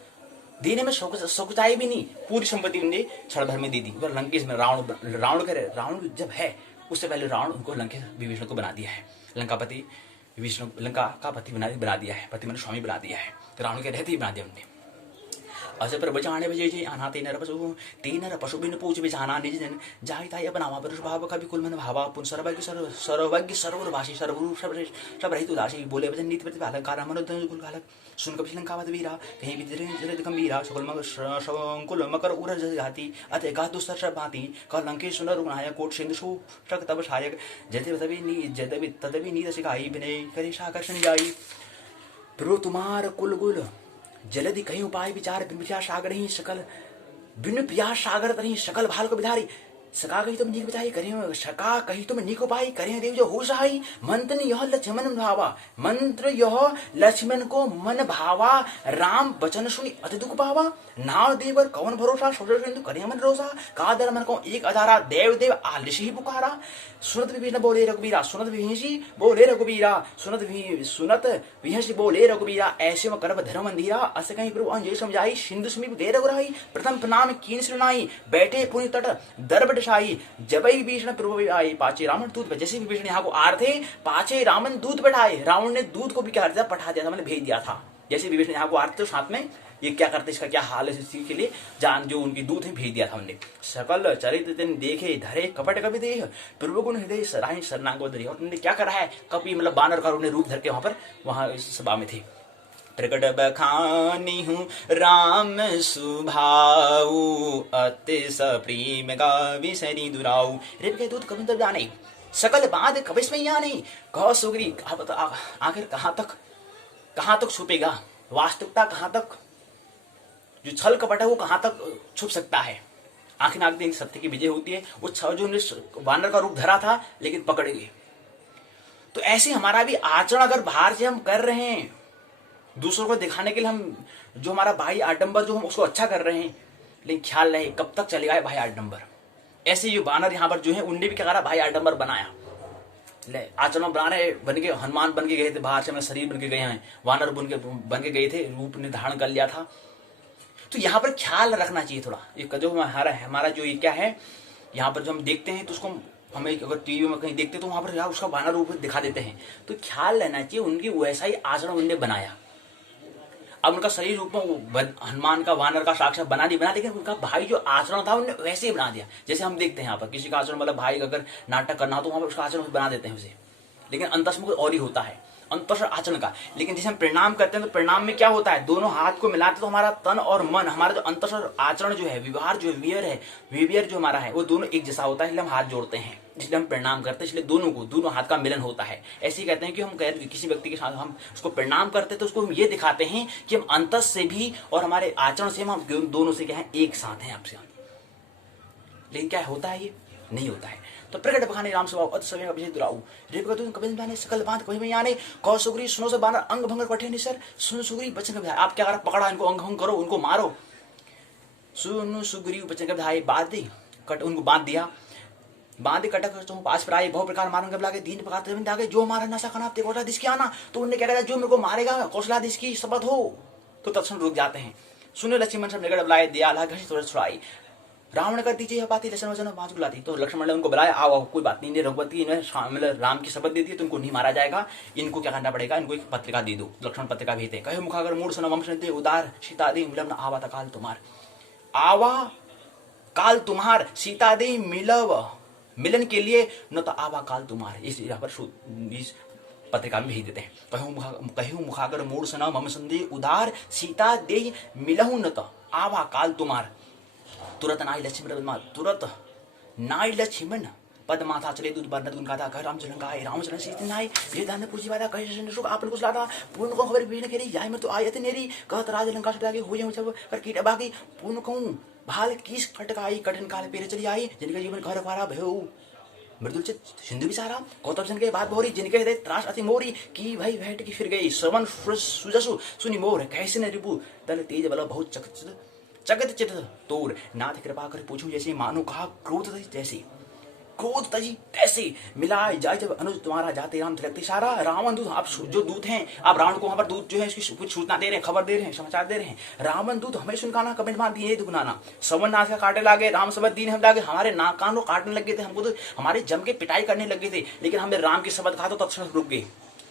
देने में सकुचाई भी नहीं पूरी संपत्ति उन्हें क्षण भर में दे दी। लंकेश में रावण जब है उससे पहले रावण उनको लंकेश विभीषण को बना दिया है लंकापति विष्णु लंका का पति बना दिया है पति मैंने स्वामी बना दिया है तो रावण के रहते ही बना दिया उन्होंने। अस पर बचाने बजे आना तेनर पशु बिन पूछ बिछाना निज जन जाहिता अपनावा पुरुष भाव कभी कुल मन भावा पुन सर्वज्ञ सर्वभाषी सर्वरूप सब रहित उदासी बोले वचन नीति प्रतिपालक कार मनोधन कुल कालक सुन कपि लंकावत वीरा कहीं विजय गंभीरा शकुल मकर उर जाति अत गा दुस्तर सब भांति का लंकेश सुंदर रुग्णाय कोट सिंधु शो शक तब शायक जदवि तदवि नीत सिखाई विनय करे साकर्षण जाई प्रभु तुम्हार कुल गुल जलधि कहीं उपाय विचार बिन प्रिया सागर ही सकल तरही सकल भाल को विधारी सका कही तुम नीक बचाई करें, सका कही तुम नीक उपाय करें देव जो हो सहाय। मंत्र यह लक्ष्मण भावा, मंत्र यह लक्ष्मण को मन भावा। राम बचन सुनी अति दुख पावा, नाव देवर कौन भरोसा, सोच सिंधु करे मन रोसा। का दर मन को एक अधारा, देव देव आलिश ही पुकारा। सुनत विभीषण बोले रघुबीरा, सुनत विहसी बोले रघुबीरा, सुनत विहसी बोले रघुबीरा। ऐसे में करब धर्म अंधीरा, अस कहीं प्रभु अंजय समझाई। सिंधु समीप गए रघुराई, प्रथम प्रणाम कीन सुनाई। बैठे पुनि तट दर्भ डसाई, जबई विभीषण प्रभु आई। पाचे रावण दूत, जैसे विभीषण यहाँ को आर थे, पाचे रावण दूत बैठाए। रावण ने दूत को भी क्या दिया, पठा दिया था, मैंने भेज दिया था। जैसे विभीषण यहाँ को आर थे, साथ में ये क्या करते, इसका क्या हाल है, इसी के लिए जान जो उनकी दूत है भेज दिया था हमने। सकल चरित्र देखे धरे कपट कवि देह, प्रभु गुण हृदय सराही शरणागो दरी। और उन्होंने क्या करा है, कपि मतलब बानर का उन्हें रूप धर के वहां इस सभा में थे। प्रकट बखानी हूँ राम सुभाऊ, अति सप्रेम गावी सरी दुराऊ। रे के दूत कविंतर जाने, सकल बात कविस में आने। कहो सुग्री आखिर कहाँ तक छुपेगा, वास्तविकता कहाँ तक, जो छल कपट है वो कहाँ तक छुप सकता है। आखिर नाग दिन सत्य की विजय होती है। वो जो वानर का रूप धरा था लेकिन पकड़े गए। तो ऐसे हमारा भी आचरण अगर बाहर से हम कर रहे हैं, दूसरों को दिखाने के लिए हम जो हमारा भाई आडंबर जो हम उसको अच्छा कर रहे हैं, लेकिन ख्याल रहे कब तक चलेगा है भाई आडंबर। ऐसे जो बानर यहाँ पर जो है उनने भी क्या करा, भाई आडंबर बनाया। ले आचरण बना रहे, बन के हनुमान बन के गए थे, बाहर से अपने शरीर बन के गए हैं, वानर बन के गए थे, रूप ने धारण कर लिया था। तो यहाँ पर ख्याल रखना चाहिए थोड़ा। ये जो हमारा जो ये क्या है, यहाँ पर जो हम देखते हैं तो उसको हमें अगर टीवी में कहीं देखते तो वहां पर उसका वानर रूप दिखा देते हैं। तो ख्याल रहना चाहिए उनकी वैसा ही आचरण उनने बनाया। अब उनका शरीर रूप में हनुमान का वानर का साक्षात बना नहीं बना, लेकिन उनका भाई जो आचरण था उन्होंने वैसे ही बना दिया। जैसे हम देखते हैं यहाँ पर किसी का आचरण मतलब भाई अगर नाटक करना हो तो वहां पर उसका आचरण बना देते हैं उसे, लेकिन अंतस में कोई और ही होता है अंतर आचरण का। लेकिन जैसे हम प्रणाम करते हैं तो प्रणाम में क्या होता है, दोनों हाथ को मिलाते तो हमारा तन और मन, हमारा जो अंतर आचरण जो है, व्यवहार जो विवियर जो हमारा है वो दोनों एक जैसा होता है। इसलिए हम हाथ जोड़ते हैं, इसलिए हम प्रणाम करते हैं, इसलिए दोनों हाथ का मिलन होता है। ऐसे ही कहते हैं कि हम किसी व्यक्ति के साथ हम उसको प्रणाम करते हैं तो उसको हम ये दिखाते हैं कि हम अंतर से भी और हमारे आचरण से हम दोनों से क्या है, एक साथ हैं आपसे। लेकिन क्या होता है, ये नहीं होता है। तो प्रकट बखाने राम स्वभाव अत समय अभिषेक दुराऊ। रे कतु कबिन जाने सकल बात कोई में आने। कौ सुग्री सुनो से बानर अंग भंगर कठे निसर। सुन सुग्री बचन का आप क्या करा, पकड़ा इनको, अंग भंग करो, उनको मारो। सुन सुग्री बचन का भाई बांध दी, कट उनको बांध दिया। बांध कटक तो पास पर आए, बहु प्रकार मारन कब लागे, दीन प्रकार जमीन दागे। जो मारा नशा खाना ते कोटा दिसकी आना। तो उन्होंने क्या कहा, जो मेरे को मारेगा कौशला दिसकी शपथ हो। तो तत्क्षण रुक जाते हैं। सुनो लक्ष्मण सब निकट बुलाए, दिया घसी थोड़ा छुड़ाई। रावण कर दीजिए बात, लक्ष्मण वचन बात बुलाती। तो लक्ष्मण ने उनको बुलाया, आओ कोई बात नहीं, रघुपति ने मतलब राम की शपथ दे दी तो इनको नहीं मारा जाएगा। इनको क्या करना पड़ेगा, इनको एक पत्रिका दे दो। लक्ष्मण पत्रिका भेजते, कहे मुखागर मूड सन वंश उदार सीता दे मिलव आवा काल तुम्हार। आवा काल तुम्हार, सीता दे मिलन के लिए न तो आवा काल तुम्हार। इस यहाँ पर इस पत्रिका में भेज देते हैं। कहूँ मुखागर मूड सन मम संदेह उदार, सीता दे मिलहु न तो आवा काल तुम्हार। तुरंत नाई लक्ष्मण तुरंत नाई लक्ष्मण पद माथा चले दूध बरनत गुण गाता। कह रामचरण का रामचरण सीत नाई ये दान पूजी वादा कह सुख आप कुछ लाता। पूर्ण को खबर भेजने के जाय में तो आयत नेरी। कहत राज लंका से हो जाऊं सब कर कीट बाकी। पूर्ण कहूं भाल किस खटकाई, कठिन काल पेरे चली आई। जिनका जीवन घर पारा भयो मृदुल से सिंधु भी सारा। कौतब जन के बात भोरी, जिनके हृदय त्रास अति मोरी। की भाई भेंट की फिर गई, श्रवण सुजसु सुनी मोर। कैसे न रिपु दल तेज बल बहुत चकत चित तोर। नाथ कृपा कर पूछूं जैसे, मानो कहा क्रोध जैसे, क्रोध तजी तैसे। मिलाए जाए जब अनुज तुम्हारा, जाते राम तिलकते सारा। रावण दूत, आप जो दूत हैं, आप रावण को वहां पर दूत जो है इसकी कुछ सूचना दे रहे हैं, खबर दे रहे हैं, समाचार दे रहे हैं। रावण दूत हमें सुनकाना कमेंट मार दिए दुगुनाना। सवन नाथ का काटे लागे, राम शब्द दीन हम लागे। हमारे नाक कान को काटने लगे थे, हमको तो हमारे जम के पिटाई करने लगे थे, लेकिन हमने राम की शब्द कहा तो तत्क्षण रुक गए।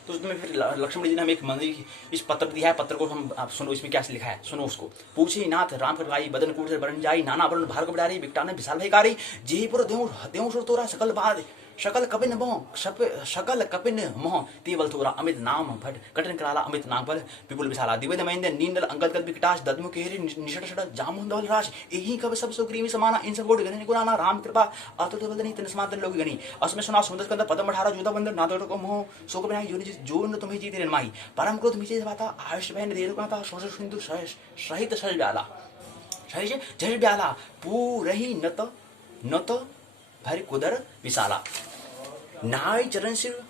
तो उसमें फिर लक्ष्मण जी ने हमें एक मंदिर इस पत्र दिया है। पत्र को हम आप सुनो, इसमें क्या लिखा है सुनो उसको। पूछी नाथ राम करवाई, बदन कूट से बरन जाई। नाना वर्ण भार्गव बिडारी, विकटान विशाल भयकारी। जेहीपुर देव सुर तोरा सकल बाद, शकल कपिन मोह शकल कपिन मोह। तेवल थोरा अमित नाम भट, कठिन कराला अमित नाम बल। विपुल विशाला दिव्य महेंद्र, नींदल अंगद कद विकटाश। ददमु केरी निषट शट जामुन दौल राश। यही कब सब सुग्रीवी समाना, इन सब गोड गणि गुणाना। राम कृपा अतुल बदनी तिन समादन लोग गणि। अस्मे सुना सुंदर स्कंद पदम 18 जोधा बंदर। नादोड़ को मोह शोक बनाई, जो न तुम्हें जीते निर्माई। परम क्रोध मीचे बाता, आयुष बहन देर गाता। शोष सिंधु सहित सज ब्याला, सहित जज ब्याला। पूरही नत भर कुदर विशाला। नाय चरण सिर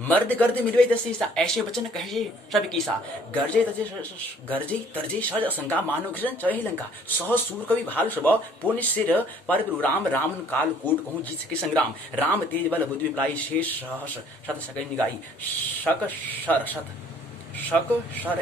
मर्द गर्द मिलवे दसीसा, ऐसे वचन कहे सब कीसा। गर्जे तरजे सज असंका, मानो घृष्ण चढ़े लंका। सह सूर कवि भाल स्वभाव, पुण्य सिर पर राम। रामन काल कोट कहूँ जीत सके संग्राम। राम तेज बल बुद्धि विप्लाई, शेष सहस शत सकल निगाई। शक शर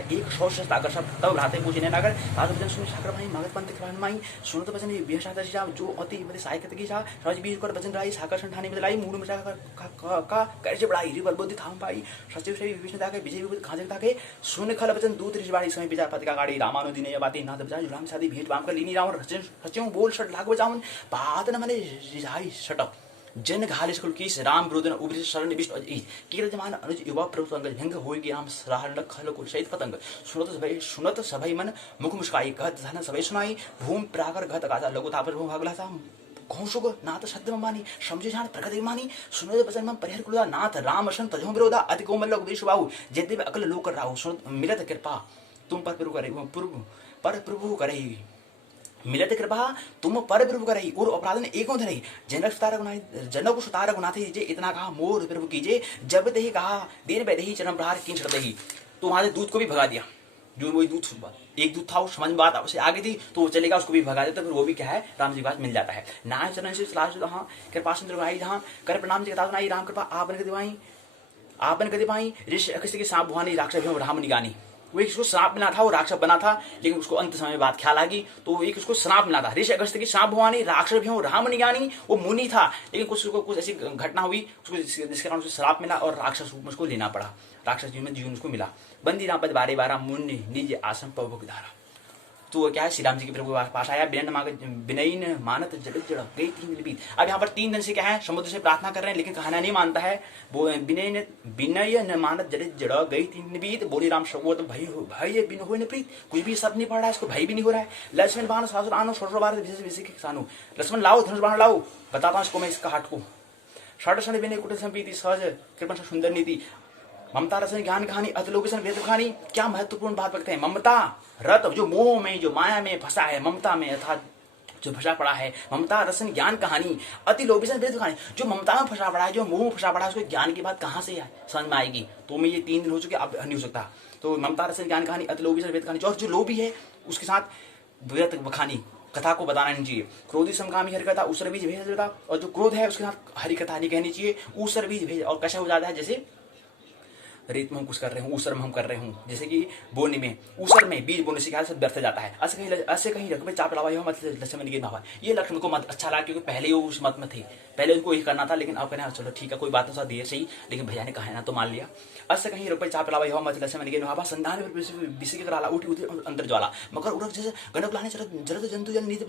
एक सौ ताकर सब, तब राते पूछे ने नागर। साधु वचन सुन सागर भाई, मगध पंथ के माई। सुनो तो वचन बेहसा जा, जो अति बड़े सायकत की जा। सहज बीज कर वचन राई, साकर संठानी बदलाई। मूड मचा का कैसे बढ़ाई, रिवर बुद्धि थाम पाई। सचिव से विष्णु ताके, विजय विभूति खाजे ताके। सुन खल वचन दूत ऋषिवाड़ी, समय बिजा पति का गाड़ी। रामानुदी ने बाती नाथ बजा, जुलाम शादी भेंट बाम कर लीनी। रावण सचिव बोल सट लाग बजावन, बात न मने रिझाई सट। जन घाल स्कुल की राम विरोधन उबरी शरण विष्णु अज कीर जमान अनुज युवा प्रभु अंग भंग होई की राम सराहन खल कुल सहित पतंग। सुनत सभई मन मुख मुस्काई, कहत धन सभई सुनाई। भूमि प्राकर घत गाता, लघु तापस भूमि भागलासा। घोषुग नाथ सत्य मानी, समझे जान प्रगति मानी। सुनो वचन मम परिहर कुलदा, नाथ राम शन तजो विरोधा। अति कोमल उपदेश बाहु, जेते अकल लोक राहु। सुन मिलत कृपा तुम पर प्रभु करे, मिलत कृपा तुम पर प्रभु करही। और अपराधन एको धरही। जनक सुतार गुना थे, जे इतना कहा मोर प्रभु कीजे। जब दही कहा देर बैदही, चरण प्रहार किन दही। तो वहां से दूध को भी भगा दिया। जो वही दूध, एक दूध था, समझ में बात आपसे आगे थी तो वो चलेगा, उसको भी भगा देता। फिर वो भी क्या है, राम जी के पास मिल जाता है। नाय चरण से हाँ कृपा सुंदर भाई, जहाँ कर प्रणाम जी कथा सुनाई। राम कृपा आपन कदि पाई। ऋषि अगस्त्य के सांप भुआनी, राक्षस राम निगानी। वो एक उसको श्राप मिला था, वो राक्षस बना था, लेकिन उसको अंत समय बाद ख्याल आ गई तो वो एक उसको श्राप मिला था। ऋषि अगस्त्य की सांप भुआनी, राक्षस भी राम निगानी। वो मुनि था, लेकिन कुछ ऐसी घटना हुई उसको जिसके कारण उसको श्राप मिला और राक्षस रूप में उसको लेना पड़ा। राक्षस जीवन में जीवन उसको मिला। बंदी राम पद 12 मुनि निज आश्रम पवक धारा। तो वो क्या है, श्री राम जी के प्रभु के पास आया। विनयन मानत जड़ गई 3 दिन बीत। अब यहाँ पर 3 दिन से क्या है, समुद्र से प्रार्थना कर रहे हैं, लेकिन कहना नहीं मानता है। वो विनय मानत जड़ गई 3 दिन बीत। बोली राम वो तो भय बिन हो प्रीत। कुछ भी सब नहीं पड़ रहा है, इसको भय भी नहीं हो रहा है। लक्ष्मण बाण सासुर आनो षोडश बार किसानो। लक्ष्मण लाओ धनुष बाण लाओ, बताता हूँ इसको मैं इसका हाट को। षड विनय कुट संपीति, सहज कृपण सुंदर नीति। ममता रसन ज्ञान कहानी, अतलोकसन वेद कहानी। क्या महत्वपूर्ण बात रखते हैं। ममता रत, जो मोह में जो माया में फंसा है, ममता में अर्थात जो फंसा पड़ा है। ममता रसन ज्ञान कहानी, अति लोभिसन वेद कहानी। जो ममता में फंसा पड़ा है, जो मोह में फंसा पड़ा है, उसको ज्ञान की बात कहाँ से समझ में आएगी। तो मैं ये 3 दिन हो चुके, अब नहीं हो सकता। तो ममता रसन ज्ञान कहानी, अति लोभिसन वेद कहानी। और जो लोभी है उसके साथ द्वैत बखानी, कथा को बताना नहीं चाहिए। क्रोधी समकामी हरि कथा, उसर बीज भेज देता। और जो क्रोध है उसके साथ हरि कथा नहीं कहनी चाहिए, उसर बीज भेज। और कैसा हो जाता है, जैसे रेत में हम कुछ कर रहे हूँ, ऊसर में हम कर रहे हूँ। जैसे कि बोने में, ऊसर में बीज बोने से क्या सब व्यर्थ जाता है। ऐसे कहीं रकबे चाप लावा हो मत लक्ष्मण के भावा। ये लक्ष्मण को मत अच्छा लगा, क्योंकि पहले वो उस मत में थे, पहले उनको यही करना था। लेकिन अब कहना चलो ठीक है, कोई बात नहीं दिए सही, लेकिन भैया ने कहा ना तो मान लिया। ऐसे कहीं रकबे चाप लावा हो मत लक्ष्मण के भावा। संधान विषय कराला उठी उठी अंतर ज्वाला। मगर उड़क जैसे गणक लाने जरद जंतु जल नीत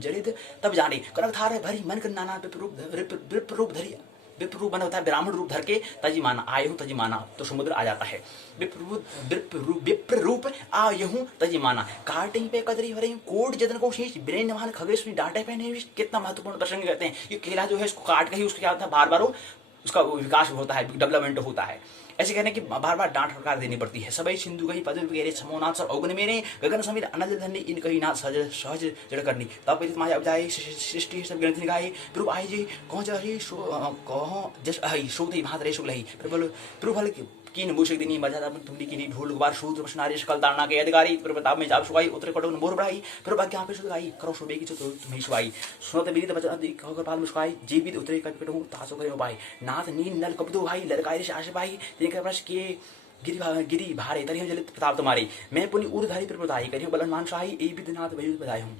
जरित तब जाने। कनक थार भरी मन कर नाना रूप धरी। विप्र रूप बना होता है, ब्राह्मण रूप धर के तजी माना आये हूँ तजी माना, तो समुद्र आ जाता है। विप्र रूप आये हूँ तजी माना। काटे पे कदरी भरे कोट जदन को शीश ब्रेन मान खगेश डांटे पे नहीं। कितना महत्वपूर्ण प्रसंग कहते हैं। ये केला जो है इसको काट के ही उसको क्या होता है, बार बार उसका विकास होता है, डेवलपमेंट होता है। ऐसे कहने की बार बार डांट फटकार देनी पड़ती है। सबई सिंधु कही पद वगैरह समोनाथ सब अवगुण मेरे गगन समीर अनल धन्य इन कही ना सहज जड़ करनी। तब माया उपजाए सृष्टि सब ग्रंथ निगाई। प्रभु आई जी कौन जही कहो जस आई शोध ही भात रे शुक्ल ही प्रभु कीन मूषक दिनी मर्यादा तुमने की ढोल गुबार शूद्र नारी सकल तारणा के अधिकारी प्रताप में जाप सुगाई उतरे कटो मोर बढ़ाई फिर भाग्य पे सुगाई करो शोभे की तुम्हें सुगाई सुनते मेरी बचा पाल मुस्काई जीवित उतरे कभी कटो तासो करे भाई नाथ नील नल कपदो भाई लड़काई से आशे भाई देख प्रश्न किए गिरी भारे तरी जलित प्रताप तुम्हारी मैं पुनि उर्धारी प्रदाई करी बलन मान शाही ए विदनाथ वही बधाई हूँ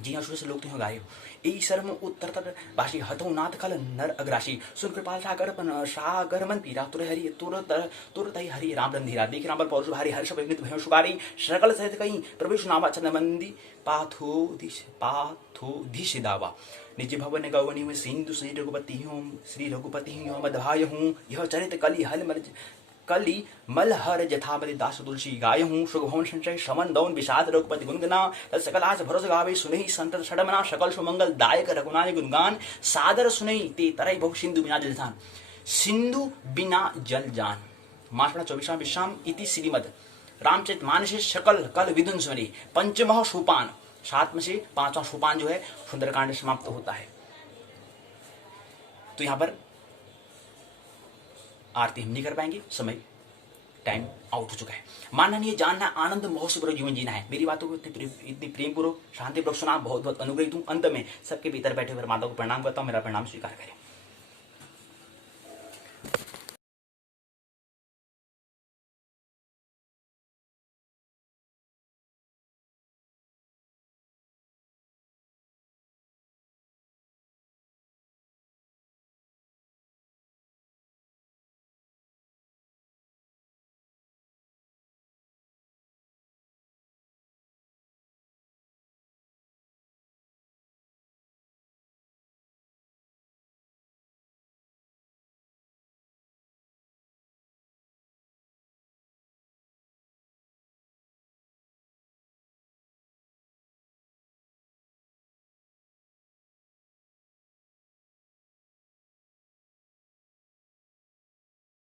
जी हाँ से लोग गाय ए शर्म उत्तर तट भाषी हतो नाथ खल नर अग्राशी सुन कृपाल सागर मन पीरा तुर हरि तुरत हरि राम रंधीरा देख राम पौरुष भारी हर्ष विघ्नित भयो सुगारी सकल सहित कहीं प्रभु सुनावा चंद मंदी पाथो दिश दावा निज भवन गवनी में सिंधु श्री रघुपति हूँ मधभाय हूँ यह चरित कली मलहर जथापति दास तुलसी गाय हूँ सुगभवन संचय शमन दौन विषाद रघुपति गुणगना सकल आज भरोस गावे सुनहि संतत षडमना सकल सुमंगल दायक रघुनाय गुणगान सादर सुनहि ते तरई बहु सिंधु बिना जल जान सिंधु बिना जल जान मासपड़ा 24वां विश्राम इति श्रीमद रामचरित मानस सकल कल विदुंसवरी पंचमः सोपान 7 में से 5वां सोपान जो है सुंदरकांड समाप्त होता है। तो यहां पर आरती हम नहीं कर पाएंगे, समय टाइम आउट हो चुका है। मानना नहीं है, जानना, आनंद महोत्सव पूर्वक जीवन जीना है। मेरी बातों को इतनी प्रेम पूर्वक शांति पूर्वक सुना, बहुत बहुत अनुग्रहित हूं। अंत में सबके भीतर बैठे हुए माता को प्रणाम करता हूं, मेरा प्रणाम स्वीकार करें।